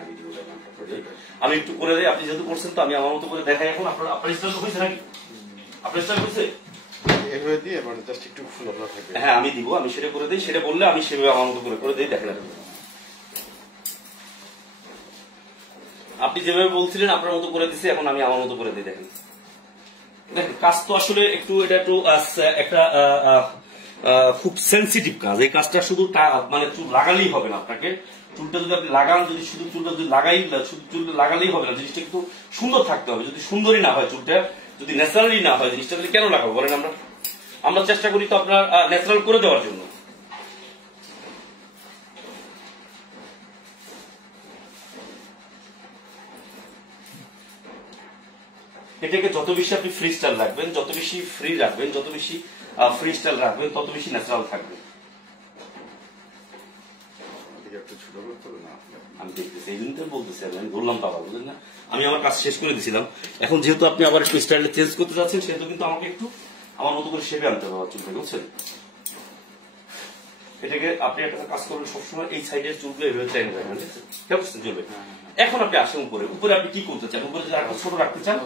আমি একটু করে দেই। আপনি যেহেতু করছেন তো আমি আমার মতো করে দেখাই। এখন আপনার স্টাইল তো হয়েছে নাকি? আপনার স্টাইল হয়েছে? এইভাবে দিয়ে মানে জাস্ট একটু খোলা থাকবে। হ্যাঁ আমি দিব, আমি সেটা করে দিই। সেটা বললে আমি সেভাবে আমার মতো করে দিই। দেখেন আপনি যেভাবে বলছিলেন আপনার মতো করে দিচ্ছি, এখন আমি আমার মতো করে দিই। দেখেন দেখেন কাজ তো আসলে একটু এটা একটু একটা খুব সেন্সিটিভ কাজ। এই কাজটা শুধু মানে চুল লাগালেই হবে না। আপনাকে চুলটা যদি আপনি লাগান, যদি শুধু চুলটা যদি শুধু চুলটা লাগালেই হবে না, জিনিসটা কিন্তু সুন্দর থাকতে হবে। যদি সুন্দরই না হয় চুলটা, যদি ন্যাচারালি না হয় জিনিসটা, তাহলে কেন লাগাবো বলেন? আমরা চেষ্টা করি তো আপনার ন্যাচারাল করে দেওয়ার জন্য। এটাকে যত বেশি আপনি ফ্রি স্টাইল রাখবেন, যত বেশি ফ্রি রাখবেন, যত বেশি ফ্রি স্টাইল রাখবেন, তত বেশি ন্যাচারাল থাকবে। আমি দেখতেছি, এই জন্য বলতেছি, আমি বললাম তো আবার, বুঝলেন না? আমি আমার কাজ শেষ করে দিয়েছিলাম। এখন যেহেতু আপনি আবার একটু স্টাইলটা চেঞ্জ করতে যাচ্ছেন, সেহেতু কিন্তু আমাকে একটু আমার মতো করে শেপে আনতে হবে চুলটা, বুঝছেন? এটাকে আপনি একটা কাজ করবেন, সবসময় এই সাইডের চুলগুলো এভাবে চাই রাখবেন, বুঝছেন চলবে। এখন আপনি আসেন উপরে। উপরে আপনি কি করতে চান? উপরে যদি আরেকটু ছোট রাখতে চান,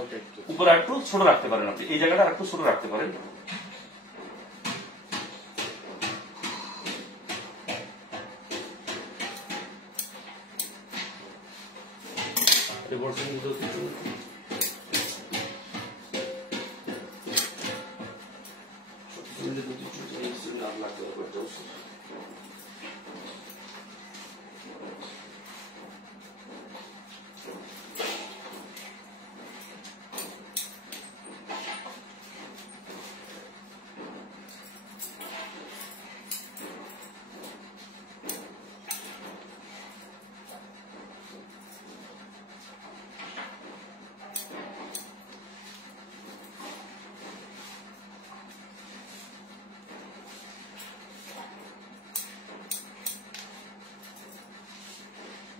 উপরে আরেকটু ছোট রাখতে পারেন। আপনি এই জায়গাটা আরেকটু ছোট রাখতে পারেন।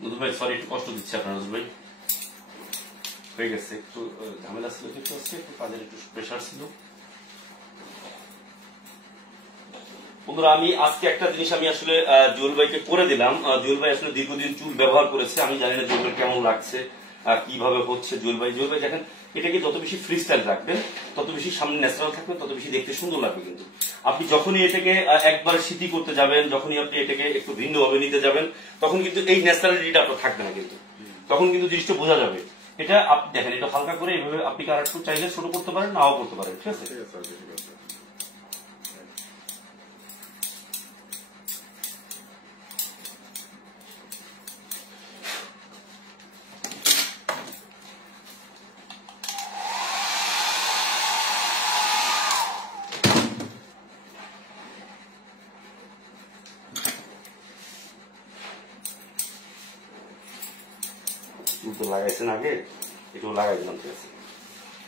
নজরুল ভাই সরি, একটু কষ্ট দিচ্ছে আপনার। নজরুল ভাই হয়ে গেছে, একটু ঝামেলা ছিল, একটু কাজের একটু প্রেশার ছিল। বন্ধুরা আমি আজকে একটা জিনিস আমি আসলে জুয়েল ভাইকে করে দিলাম। জুয়েল ভাই আসলে দীর্ঘদিন চুল ব্যবহার করেছে। আমি জানি না জুয়েল ভাই কেমন লাগছে, কিভাবে হচ্ছে। জুয়েল ভাই দেখেন, এটাকে যত বেশি ফ্রি স্টাইল রাখবেন, তত বেশি সামনে ন্যাচারাল থাকবে, তত বেশি দেখতে সুন্দর লাগবে। কিন্তু আপনি যখনই এটাকে একবার সিটি করতে যাবেন, যখনই আপনি এটাকে একটু ভিন্নভাবে নিতে যাবেন, তখন কিন্তু এই ন্যাচারালিটিটা আপনার থাকবে না। কিন্তু তখন কিন্তু জিনিসটা বোঝা যাবে। এটা আপনি দেখেন, এটা হালকা করে এইভাবে আপনি আর একটু চাইলে ছোট করতে পারেন, নাও করতে পারেন। ঠিক আছে, চুল তো লাগাইছেন আগে, এটাও লাগাই দিলাম। ঠিক আছে,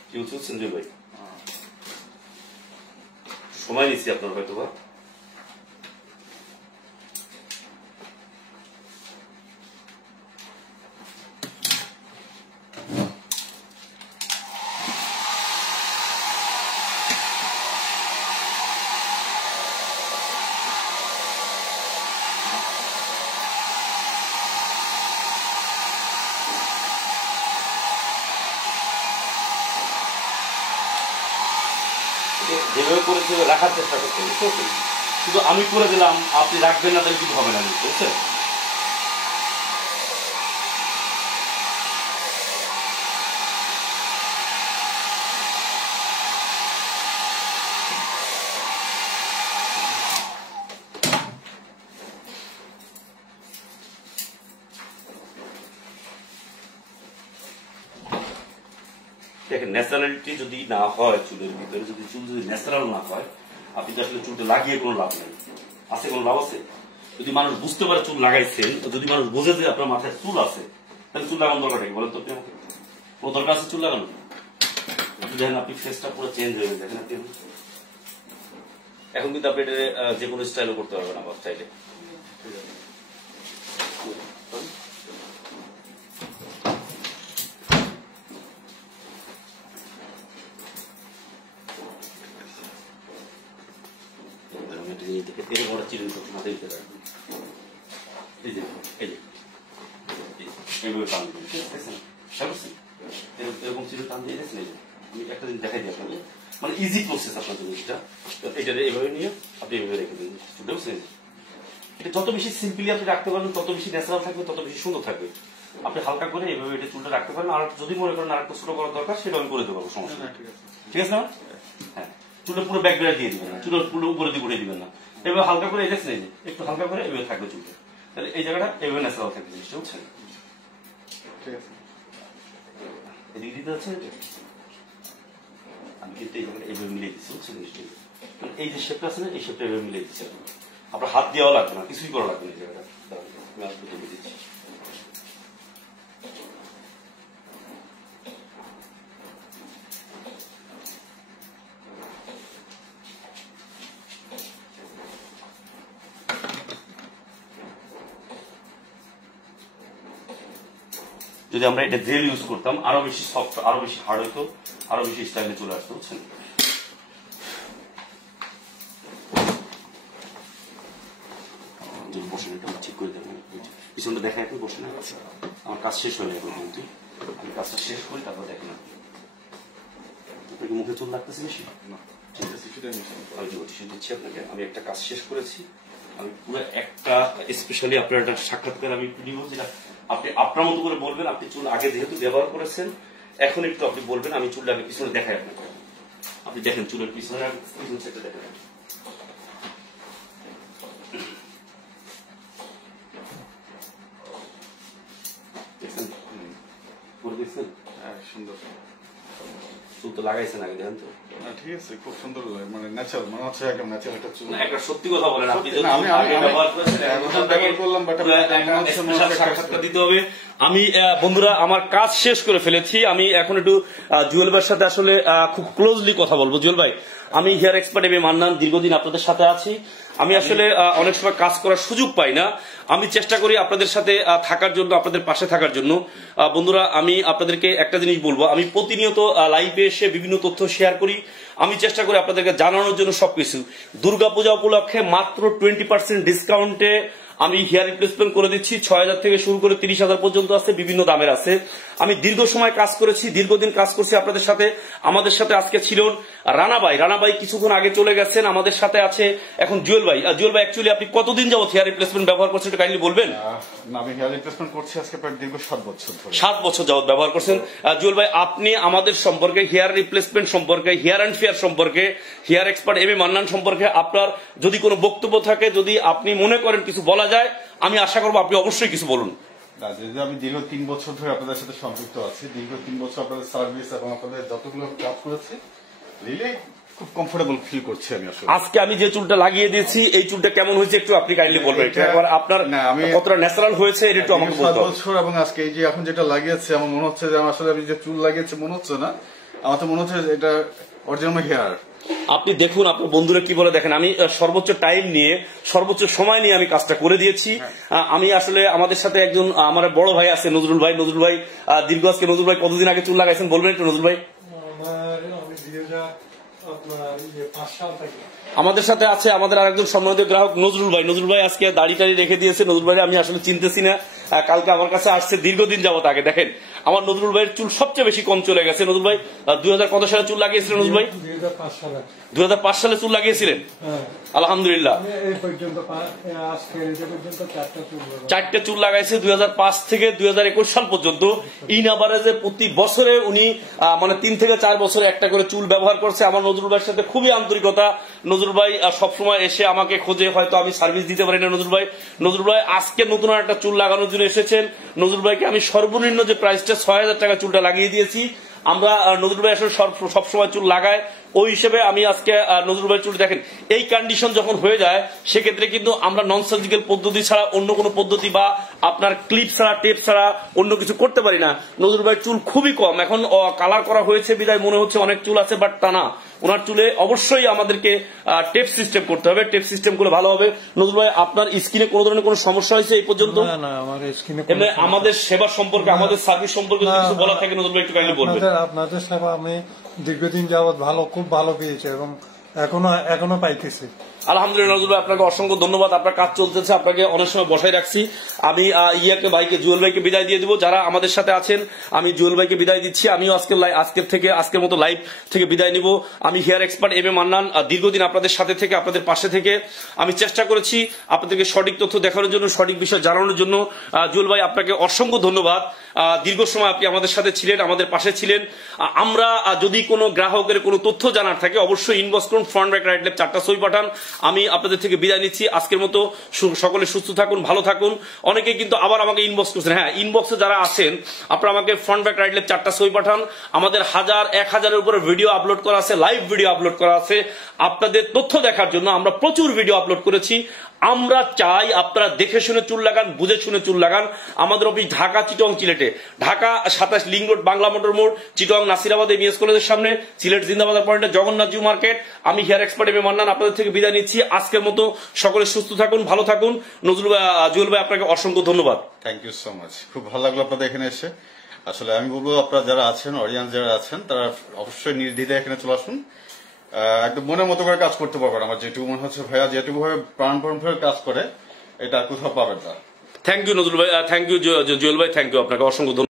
কি বুঝছেন জুয়েল ভাই? সময় নিচ্ছি আপনার হয়তো বা। যেভাবে করেছে রাখার চেষ্টা করতে হবে, বুঝতে পারছেন? শুধু আমি করে দিলাম আপনি রাখবেন না তাহলে কিন্তু হবে না, বুঝছেন? দেখেন ন্যাচারালিটি যদি না হয় চুলের ভিতরে, যদি চুল যদি ন্যাচারাল না হয়, আপনি তো আসলে চুলটা লাগিয়ে কোনো লাভ নেই। আছে কোনো লাভ আছে? যদি মানুষ বুঝতে পারে চুল লাগাইছেন, যদি মানুষ বোঝে যে আপনার মাথায় চুল আছে, তাহলে চুল লাগানোর দরকার নেই, বলেন তো আপনি আমাকে? কোনো দরকার আছে চুল লাগানো? দেখেন আপনি ফেসটা পুরো চেঞ্জ হয়ে গেছে, দেখেন আপনি এখন কিন্তু আপনি এটা যে কোনো স্টাইলও করতে পারবেন আমার চাইলে। এরকম চিরু টান দিয়ে দেখছেন, আমি একটা দিন দেখাই দিই আপনাকে, মানে ইজি প্রসেস আপনার জন্য। এটা এভাবে নিয়ে আপনি এভাবে রেখে দিন, বুঝছেন? এটা যত বেশি সিম্পলি আপনি রাখতে পারবেন তত বেশি ন্যাচারাল থাকবে, তত বেশি সুন্দর থাকবে। আপনি হালকা করে এভাবে এটা চুলটা রাখতে পারেন। আর যদি মনে করেন আর একটা ছোট করার দরকার, সেটা আমি করে দেবো, সমস্যা নেই। ঠিক আছে না? হ্যাঁ, চুলটা পুরো ব্যাকগ্রাউন্ড দিয়ে দিবেন না, চুলের পুরো উপরে দিয়ে করে দিবেন না, এভাবে হালকা করে দেখছেন, এই যে একটু হালকা করে এভাবে থাকবে চুলটা, তাহলে এই জায়গাটা এভাবে ন্যাচারাল থাকবে জিনিসটা, বুঝছেন? ঠিক আছে, এদিকে দিতে যাচ্ছে আমি কিন্তু এই জায়গাটা এইভাবে মিলিয়ে দিচ্ছি, বুঝছেন? এই যে শেপটা আছে না, এই শেপটা এভাবে মিলিয়ে দিচ্ছি। আপনার হাত দেওয়া লাগবে না, কিছুই করা লাগবে না এই জায়গাটা। আমি আর একটু দেখে দিচ্ছি। যদি আমরা এটা জেল ইউজ করতাম আরো বেশি সফট, আরো বেশি হার্ড হইতো, আরো বেশি স্টাইলে চলে আসতো, বুঝছেন? যদি বসে এটা ঠিক করে দেবেন, পিছনটা দেখা এখন বসে না, আমার কাজ শেষ হয়ে যাবে, কিন্তু আমি কাজটা শেষ করি তারপর দেখেন। আপনাকে মুখে চুল লাগতেছে বেশি? ঠিক আছে, আমি টিস্যু দিচ্ছি আপনাকে। আমি একটা কাজ শেষ করেছি, আমি পুরো একটা স্পেশালি আপনার একটা সাক্ষাৎকার আমি দিব, যেটা আপনি আপনার মতো করে বলবেন। আপনি চুল আগে যেহেতু ব্যবহার করেছেন, এখন একটু আপনি বলবেন। আমি চুলটা আগে পিছনে দেখাই আপনাকে, আপনি দেখেন চুলের পিছনে পিছন সাইডটা দেখেন। দেখছেন করে দেখছেন? সুন্দর চুল তো লাগাইছেন আগে, দেখেন তো। ঠিক আছে, খুব সুন্দর লাগে, মানে ন্যাচারাল মনে হচ্ছে, একদম ন্যাচারাল একটা চুল। একটা সত্যি কথা বলেন, আপনি যদি আমি ব্যবহার করেছেন ব্যবহার করলাম, বাট সাক্ষাৎকার দিতে হবে। আমি বন্ধুরা আমার কাজ শেষ করে ফেলেছি। আমি এখন একটু জুয়েল ভাইয়ের সাথে আসলে খুব ক্লোজলি কথা বলবো। জুয়েল ভাই, আমি hair expert M A Mannan, দীর্ঘদিন আপনাদের সাথে আছি। আমি আসলে অনেক সময় কাজ করার সুযোগ পাই না, আমি চেষ্টা করি আপনাদের সাথে থাকার জন্য, আপনাদের পাশে থাকার জন্য। বন্ধুরা, আমি আপনাদেরকে একটা জিনিস বলবো, আমি প্রতিনিয়ত লাইভে এসে বিভিন্ন তথ্য শেয়ার করি। আমি চেষ্টা করি আপনাদেরকে জানানোর জন্য সবকিছু। দুর্গাপূজা উপলক্ষে মাত্র 20% ডিসকাউন্টে আমি হেয়ার রিপ্লেসমেন্ট করে দিচ্ছি। 6,000 থেকে শুরু করে 30,000 পর্যন্ত আছে, বিভিন্ন দামের আছে। আমি দীর্ঘ সময় কাজ করেছি, দীর্ঘদিন কাজ করছি আপনাদের সাথে। আমাদের সাথে আজকে ছিলেন রানাবাই কিছুক্ষণ আগে চলে গেছেন। আমাদের সাথে আছে এখন জুয়েল ভাই। জুয়েল ভাই, অ্যাকচুয়ালি আপনি কতদিন যাবত হেয়ার রিপ্লেসমেন্ট ব্যবহার করছেন একটু কাইন্ডলি বলবেন? আমি হেয়ার রিপ্লেসমেন্ট করছি আজকে প্রায় দীর্ঘ 7 বছর ধরে। 7 বছর যাবত ব্যবহার করছেন। জুয়েল ভাই, আপনি আমাদের সম্পর্কে, হেয়ার রিপ্লেসমেন্ট সম্পর্কে, হেয়ার অ্যান্ড ফেয়ার সম্পর্কে, hair expert M A Mannan সম্পর্কে আপনার যদি কোনো বক্তব্য থাকে, যদি আপনি মনে করেন কিছু বলা যায়, আমি আশা করবো আপনি অবশ্যই কিছু বলুন। যেহেতু আমি দীর্ঘ 3 বছর ধরে আপনাদের সাথে সম্পৃক্ত আছি, দীর্ঘ 3 বছর আপনাদের সার্ভিস এবং আপনাদের যতগুলো কাজ করেছি, রিয়েলি খুব কমফোর্টেবল ফিল করছি আমি আসলে। আজকে আমি যে চুলটা লাগিয়ে দিয়েছি, এই চুলটা কেমন হয়েছে একটু আপনি কাইন্ডলি বলবেন। আপনার কতটা ন্যাচারাল হয়েছে এটা একটু আমাকে বলতে হবে। 7 বছর এবং আজকে এই যে এখন যেটা লাগিয়েছে, আমার মনে হচ্ছে যে আসলে আমি যে চুল লাগিয়েছি মনে হচ্ছে না, আমার তো মনে হচ্ছে এটা অরিজিনাল হেয়ার। আপনি দেখুন, আপনার বন্ধুরা কি বলে দেখেন। আমি সর্বোচ্চ টাইম নিয়ে, সর্বোচ্চ সময় নিয়ে আমি কাজটা করে দিয়েছি। আমি আসলে আমাদের সাথে একজন আমার বড় ভাই আছে, নজরুল ভাই। নজরুল ভাই দীর্ঘ আজকে, নজরুল ভাই কতদিন আগে চুল লাগাইছেন বলবেন একটু নজরুল ভাই? আমার 2005 সাল থেকে। আমাদের সাথে আছে আমাদের আরেকজন সম্মানিত গ্রাহক নজরুল ভাই। নজরুল ভাই আজকে দাড়ি টাড়ি রেখে দিয়েছে। নজরুল ভাই আমি আসলে চিনতেছি না, কালকে আমার কাছে আসছে দীর্ঘদিন যাবত আগে। দেখেন আমার নজরুল ভাইয়ের চুল সবচেয়ে বেশি কম চলে গেছে। নজরুল ভাই 2000 কত সালে চুল লাগিয়েছিলেন? নজরুল ভাই 2005 সালে চুল লাগিয়েছিলেন। আলহামদুলিল্লাহ 4টে চুল লাগাইছে 2005 থেকে 2021 সাল পর্যন্ত। ইন আভারেজে প্রতি বছরে উনি মানে 3 থেকে 4 বছরে একটা করে চুল ব্যবহার করছে। আমার নজরুল ভাইয়ের সাথে খুবই আন্তরিকতা। নজরুল ভাই সবসময় এসে আমাকে খোঁজে, হয়তো আমি সার্ভিস দিতে পারি না। নজরুল ভাই আজকে নতুন একটা চুল লাগানোর জন্য এসেছেন। নজরুল ভাইকে আমি সর্বনিম্ন যে প্রাইসটা 6000 টাকা চুলটা লাগিয়ে দিয়েছি। আমরা নজরুল ভাই আসলে সবসময় চুল লাগায়, ওই হিসেবে আমি আজকে নজরুল ভাই চুল দেখেন এই কন্ডিশন যখন হয়ে যায় সেক্ষেত্রে কিন্তু আমরা নন সার্জিক্যাল পদ্ধতি ছাড়া অন্য কোনো পদ্ধতি বা আপনার ক্লিপ ছাড়া টেপ ছাড়া অন্য কিছু করতে পারি না। নজরুল ভাই চুল খুবই কম, এখন কালার করা হয়েছে বিদায় মনে হচ্ছে অনেক চুল আছে, বাট তা না। ওনার চুলে অবশ্যই আমাদেরকে টেপ সিস্টেম করতে হবে, টেপ সিস্টেম করলে ভালো হবে। নজরুল ভাই আপনার স্কিনে কোনো ধরনের কোনো সমস্যা হয়েছে এই পর্যন্ত? এমনি আমাদের সেবা সম্পর্কে, আমাদের সার্ভিস সম্পর্কে যদি কিছু বলা থাকে নজরুল ভাই একটু কাইন্ডলি বলবেন। আপনাদের সেবা আমি দীর্ঘদিন যাবৎ খুব ভালো পেয়েছি এবং এখনো পাইতেছি। আলহামদুলিল্লাহ নজরুল ভাই আপনাকে অসংখ্য ধন্যবাদ। আপনার কাজ চলতেছে, আপনাকে অনেক সময় বসাই রাখছি। আমি ইয়াকে ভাইকে, জুয়েল ভাইকে বিদায় দিয়ে দিব। যারা আমাদের সাথে আছেন আমি জুয়েল ভাইকে বিদায় দিচ্ছি। আমিও আজকের মতো লাইভ থেকে বিদায় নিব। আমি hair expert M A Mannan, দীর্ঘদিন আপনাদের সাথে থেকে আপনাদের পাশে থেকে আমি চেষ্টা করেছি আপনাদেরকে সঠিক তথ্য দেখানোর জন্য, সঠিক বিষয় জানানোর জন্য। জুয়েল ভাই আপনাকে অসংখ্য ধন্যবাদ। দীর্ঘ সময় আপনি আমাদের সাথে ছিলেন, আমাদের পাশে ছিলেন। আমরা যদি কোনো গ্রাহকের কোনো তথ্য জানার থাকে অবশ্যই ইনবক্স করুন, ফ্রন্ট ব্যাক রাইট লেফট 4টা ছবি পাঠান। আমি আপনাদের থেকে বিদায় নিচ্ছি আজকের মতো। সকলে সুস্থ থাকুন, ভালো থাকুন। অনেকে কিন্তু আবার আমাকে ইনবক্স করছেন। হ্যাঁ, ইনবক্সে যারা আছেন আপনারা আমাকে ফ্রন্ট ব্যাক রাইট লেফট 4টা ছবি পাঠান। আমাদের 1000-1000-এর উপরে ভিডিও আপলোড করা আছে, লাইভ ভিডিও আপলোড করা আছে। আপনাদের তথ্য দেখার জন্য আমরা প্রচুর ভিডিও আপলোড করেছি। আমরা চাই আপনারা দেখে শুনে চুল লাগান, বুঝে শুনে চুল লাগান। আমাদের অফিস ঢাকা, চিটং, সিলেটে। Dhaka 27 link road, Bangla motor মোড়, চিটং নাসিরাবাদ এমএস কলেজের সামনে, সিলেট জিন্দাবাজার পয়েন্টে জগন্নাথ জিউ মার্কেট। আমি hair expert M A Mannan আপনাদের থেকে বিদায় নিচ্ছি। আজকের মতো সকলে সুস্থ থাকুন, ভালো থাকুন। জুয়েল ভাই আপনাকে অসংখ্য ধন্যবাদ। Thank you so much. খুব ভালো লাগলো আপনাদের এখানে এসে। আসলে আমি বলবো আপনারা যারা আছেন, অডিয়েন্স যারা আছেন, তারা অবশ্যই নির্দ্বিধায় এখানে চলে আসুন। একদম মনের মতো করে কাজ করতে পারবেন। আমার যেটুকু মনে হচ্ছে ভাইয়া যেটুকু ভাবে প্রাণপণভাবে কাজ করে এটা কোথাও পাবেন না। থ্যাংক ইউ নজরুল ভাই, থ্যাংক ইউ জুয়েল ভাই, থ্যাংক ইউ আপনাকে অসংখ্য ধন্যবাদ।